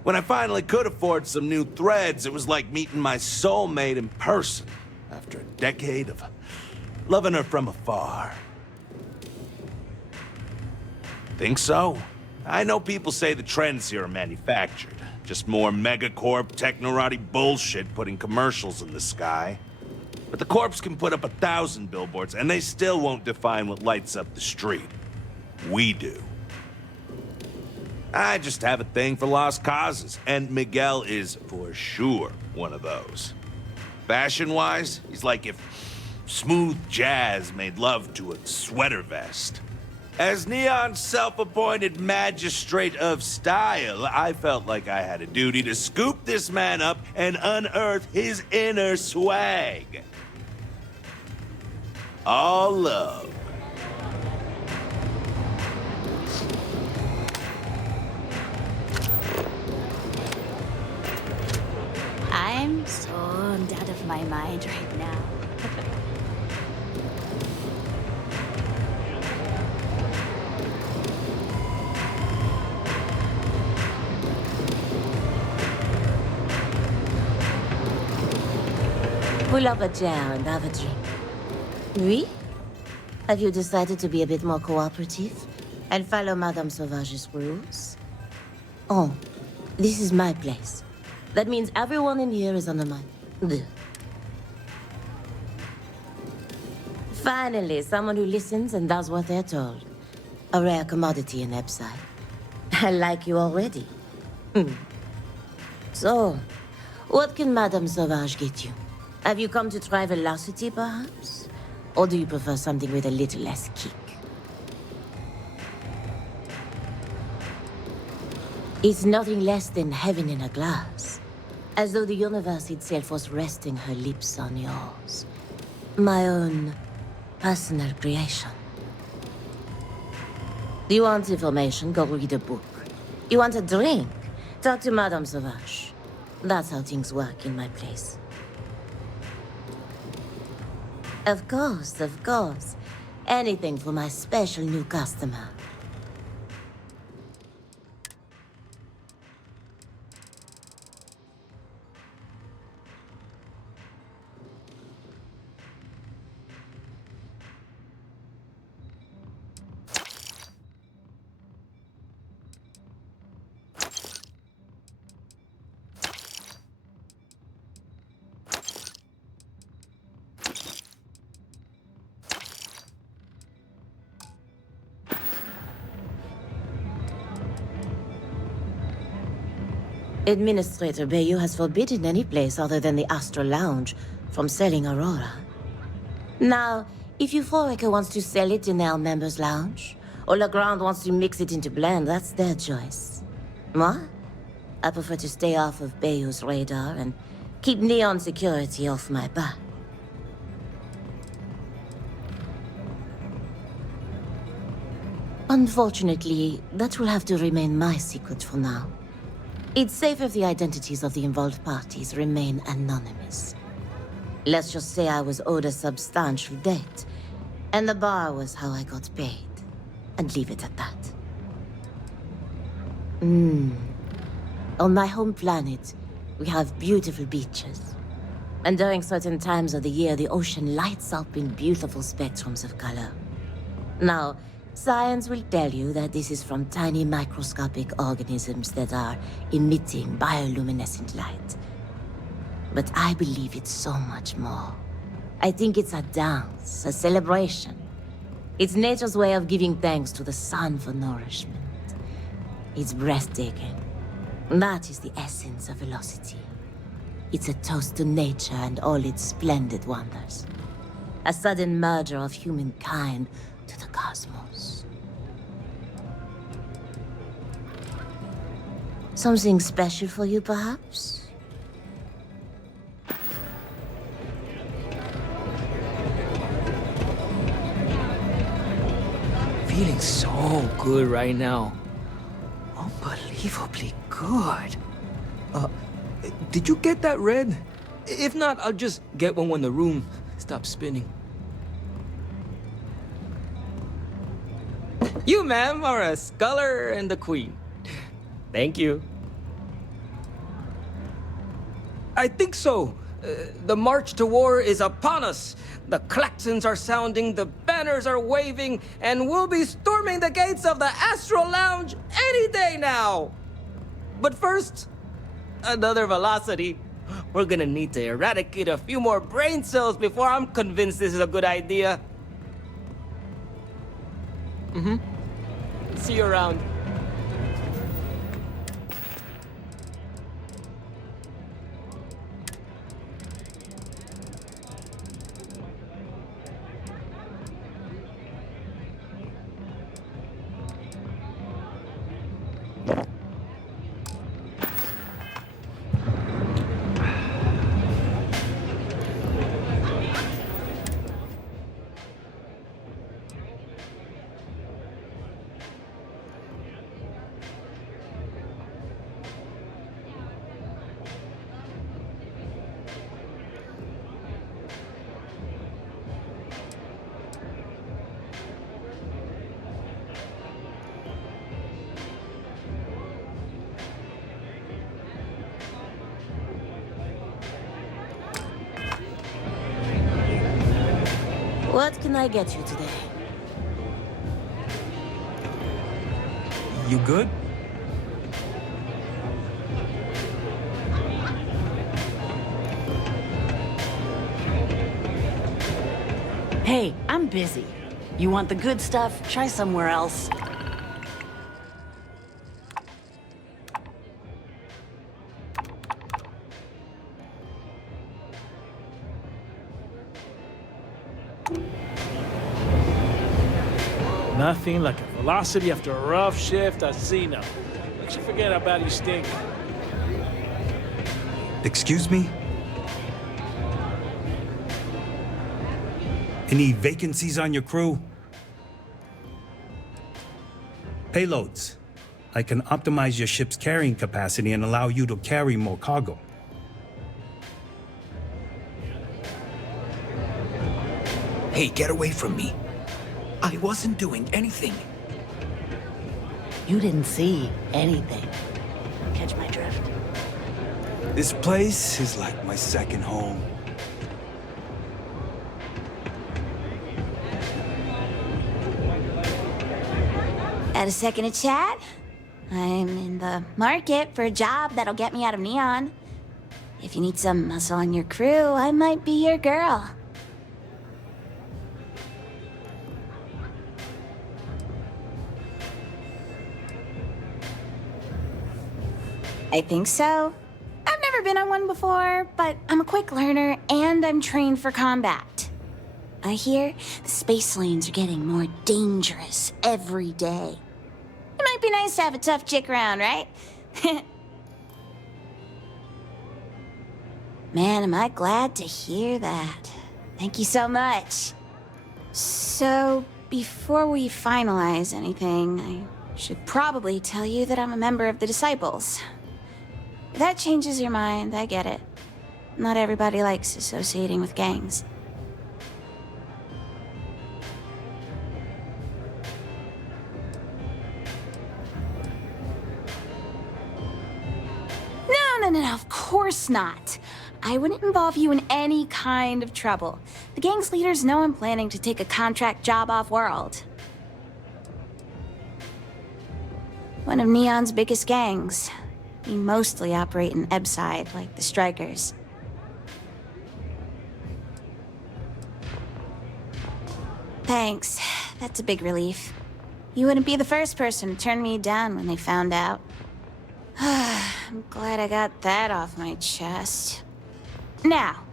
When I finally could afford some new threads, it was like meeting my soulmate in person after a decade of loving her from afar. Think so? I know people say the trends here are manufactured. Just more megacorp, technorati bullshit putting commercials in the sky. But the corps can put up 1,000 billboards, and they still won't define what lights up the street. We do. I just have a thing for lost causes, and Miguel is for sure one of those. Fashion-wise, he's like if smooth jazz made love to a sweater vest. As Neon's self-appointed magistrate of style, I felt like I had a duty to scoop this man up and unearth his inner swag. All love. I'm so out of my mind right now. Pull up a chair and have a drink. Oui? Have you decided to be a bit more cooperative and follow Madame Sauvage's rules? Oh, this is my place. That means everyone in here is under my... Finally, someone who listens and does what they're told. A rare commodity in Epside. I like you already. So, what can Madame Sauvage get you? Have you come to try velocity, perhaps? Or do you prefer something with a little less kick? It's nothing less than heaven in a glass. As though the universe itself was resting her lips on yours. My own personal creation. Do you want information? Go read a book. You want a drink? Talk to Madame Sauvage. That's how things work in my place. Of course, of course. Anything for my special new customer. Administrator Bayou has forbidden any place other than the Astral Lounge from selling Aurora. Now, if Euphorica wants to sell it in their members' lounge, or Legrand wants to mix it into blend, that's their choice. Moi? I prefer to stay off of Bayou's radar and keep Neon security off my back. Unfortunately, that will have to remain my secret for now. It's safe if the identities of the involved parties remain anonymous. Let's just say I was owed a substantial debt, and the bar was how I got paid. And leave it at that. On my home planet, we have beautiful beaches. And during certain times of the year, the ocean lights up in beautiful spectrums of color. Now, science will tell you that this is from tiny microscopic organisms that are emitting bioluminescent light. But I believe it's so much more. I think it's a dance, a celebration. It's nature's way of giving thanks to the sun for nourishment. It's breathtaking. That is the essence of velocity. It's a toast to nature and all its splendid wonders. A sudden merger of humankind to the cosmos. Something special for you, perhaps? Feeling so good right now. Unbelievably good. Did you get that red? If not, I'll just get one when the room stops spinning. You, ma'am, are a scholar and a queen. Thank you. I think so. The march to war is upon us. The klaxons are sounding, the banners are waving, and we'll be storming the gates of the Astral Lounge any day now. But first, another velocity. We're gonna need to eradicate a few more brain cells before I'm convinced this is a good idea. See you around. What can I get you today? You good? Hey, I'm busy. You want the good stuff? Try somewhere else. Nothing like a velocity after a rough shift at Xeno. Let you forget how bad you stink. Excuse me? Any vacancies on your crew? Payloads. I can optimize your ship's carrying capacity and allow you to carry more cargo. Hey, get away from me. I wasn't doing anything. You didn't see anything. Catch my drift? This place is like my second home. Got a second to chat? I'm in the market for a job that'll get me out of Neon. If you need some muscle on your crew, I might be your girl. I think so. I've never been on one before, but I'm a quick learner and I'm trained for combat. I hear the space lanes are getting more dangerous every day. It might be nice to have a tough chick around, right? Man, am I glad to hear that. Thank you so much. So, before we finalize anything, I should probably tell you that I'm a member of the Disciples. If that changes your mind, I get it. Not everybody likes associating with gangs. No, of course not. I wouldn't involve you in any kind of trouble. The gang's leaders know I'm planning to take a contract job off-world. One of Neon's biggest gangs. We mostly operate in Ebside, like the Strikers. Thanks. That's a big relief. You wouldn't be the first person to turn me down when they found out. I'm glad I got that off my chest. Now,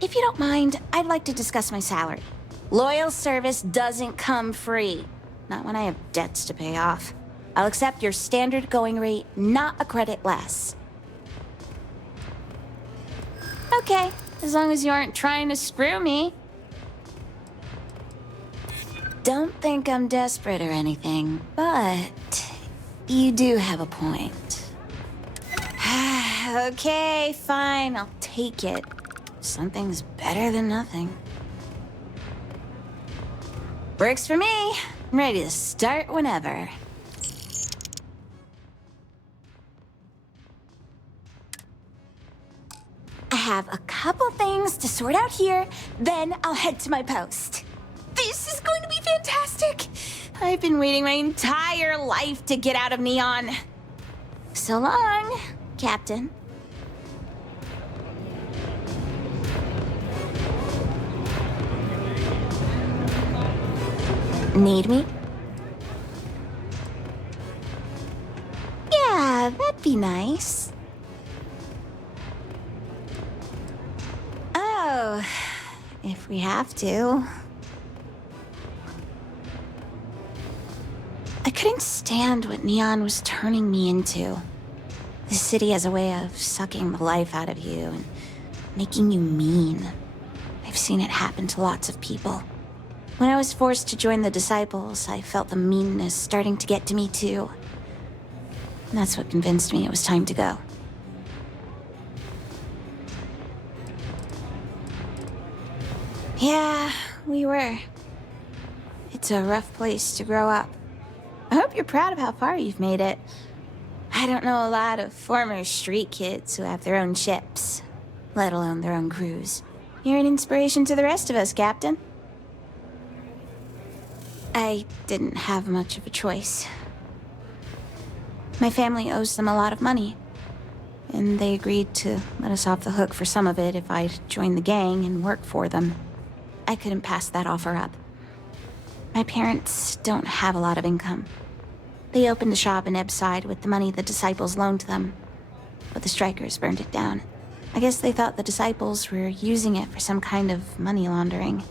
if you don't mind, I'd like to discuss my salary. Loyal service doesn't come free. Not when I have debts to pay off. I'll accept your standard going rate, not a credit less. Okay, as long as you aren't trying to screw me. Don't think I'm desperate or anything, but you do have a point. Okay, fine, I'll take it. Something's better than nothing. Works for me. I'm ready to start whenever. I have a couple things to sort out here, then I'll head to my post. This is going to be fantastic! I've been waiting my entire life to get out of Neon. So long, Captain. Need me? Yeah, that'd be nice. Oh, if we have to. I couldn't stand what Neon was turning me into. The city has a way of sucking the life out of you and making you mean. I've seen it happen to lots of people. When I was forced to join the Disciples, I felt the meanness starting to get to me too. And that's what convinced me it was time to go. Yeah, we were. It's a rough place to grow up. I hope you're proud of how far you've made it. I don't know a lot of former street kids who have their own ships, let alone their own crews. You're an inspiration to the rest of us, Captain. I didn't have much of a choice. My family owes them a lot of money, and they agreed to let us off the hook for some of it if I'd join the gang and work for them. I couldn't pass that offer up. My parents don't have a lot of income. They opened a shop in Ebside with the money the Disciples loaned them, but the Strikers burned it down. I guess they thought the Disciples were using it for some kind of money laundering.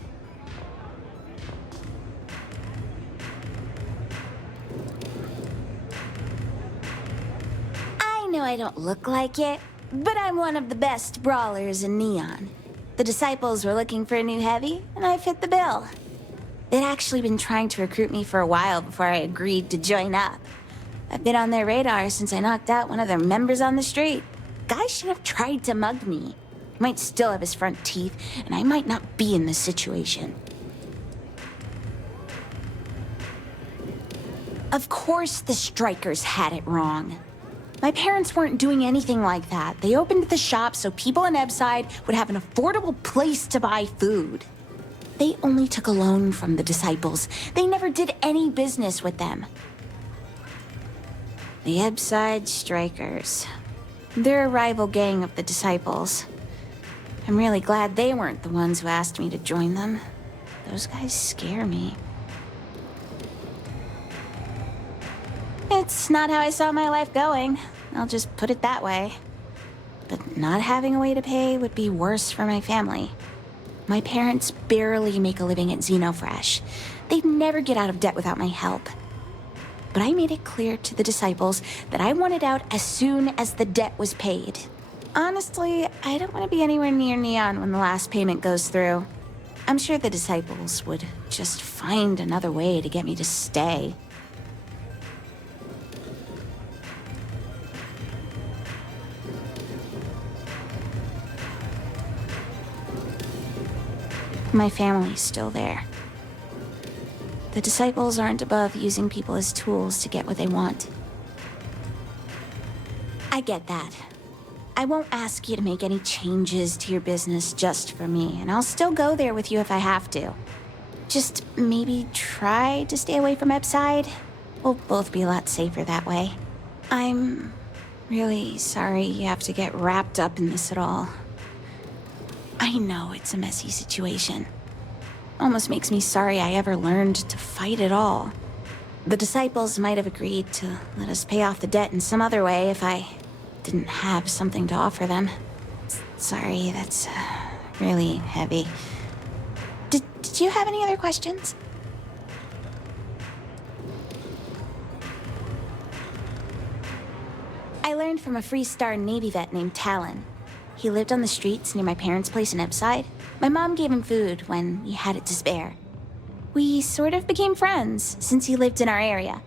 I know I don't look like it, but I'm one of the best brawlers in Neon. The Disciples were looking for a new heavy, and I fit the bill. They'd actually been trying to recruit me for a while before I agreed to join up. I've been on their radar since I knocked out one of their members on the street. Guy should have tried to mug me. He might still have his front teeth, and I might not be in this situation. Of course the Strikers had it wrong. My parents weren't doing anything like that. They opened the shop so people in Ebside would have an affordable place to buy food. They only took a loan from the Disciples. They never did any business with them. The Ebside Strikers. They're a rival gang of the Disciples. I'm really glad they weren't the ones who asked me to join them. Those guys scare me. It's not how I saw my life going. I'll just put it that way. But not having a way to pay would be worse for my family. My parents barely make a living at Xenofresh. They'd never get out of debt without my help. But I made it clear to the disciples that I wanted out as soon as the debt was paid. Honestly, I don't want to be anywhere near Neon when the last payment goes through. I'm sure the disciples would just find another way to get me to stay. My family's still there. The disciples aren't above using people as tools to get what they want. I get that. I won't ask you to make any changes to your business just for me, and I'll still go there with you if I have to. Just maybe try to stay away from Epside. We'll both be a lot safer that way. I'm really sorry you have to get wrapped up in this at all. I know it's a messy situation. Almost makes me sorry I ever learned to fight at all. The disciples might have agreed to let us pay off the debt in some other way if I didn't have something to offer them. Sorry, that's really heavy. Did you have any other questions? I learned from a Freestar Navy vet named Talon. He lived on the streets near my parents' place in Epside. My mom gave him food when he had it to spare. We sort of became friends since he lived in our area.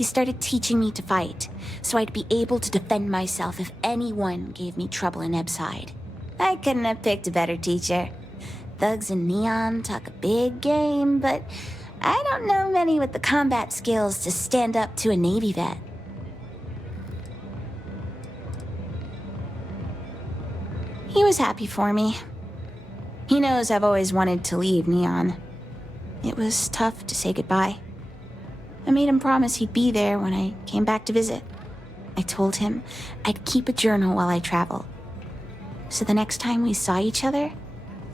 He started teaching me to fight, so I'd be able to defend myself if anyone gave me trouble in Epside. I couldn't have picked a better teacher. Thugs in Neon talk a big game, but I don't know many with the combat skills to stand up to a Navy vet. He was happy for me. He knows I've always wanted to leave Neon. It was tough to say goodbye. I made him promise he'd be there when I came back to visit. I told him I'd keep a journal while I traveled. So the next time we saw each other,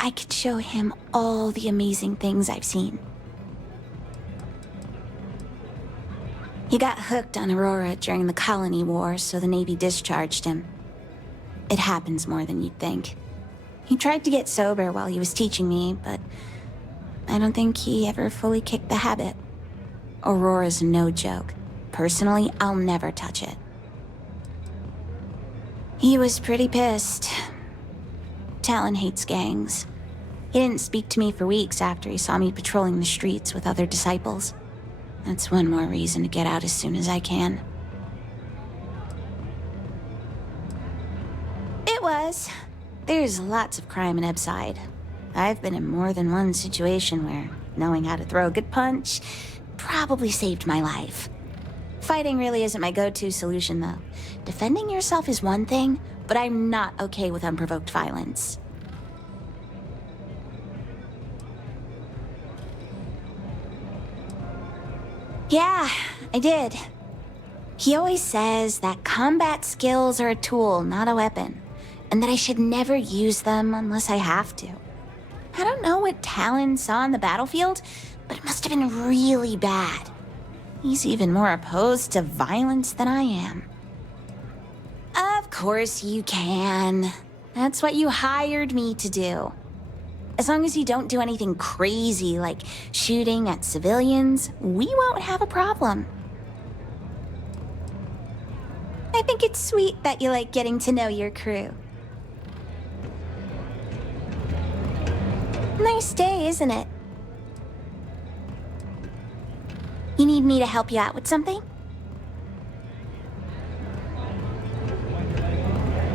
I could show him all the amazing things I've seen. He got hooked on Aurora during the Colony War, so the Navy discharged him. It happens more than you'd think. He tried to get sober while he was teaching me, but I don't think he ever fully kicked the habit. Aurora's no joke. Personally, I'll never touch it. He was pretty pissed. Talon hates gangs. He didn't speak to me for weeks after he saw me patrolling the streets with other disciples. That's one more reason to get out as soon as I can. It was. There's lots of crime in Epside. I've been in more than one situation where knowing how to throw a good punch probably saved my life. Fighting really isn't my go-to solution, though. Defending yourself is one thing, but I'm not okay with unprovoked violence. Yeah, I did. He always says that combat skills are a tool, not a weapon, and that I should never use them unless I have to. I don't know what Talon saw on the battlefield, but it must have been really bad. He's even more opposed to violence than I am. Of course you can. That's what you hired me to do. As long as you don't do anything crazy like shooting at civilians, we won't have a problem. I think it's sweet that you like getting to know your crew. Nice day, isn't it? You need me to help you out with something?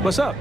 What's up?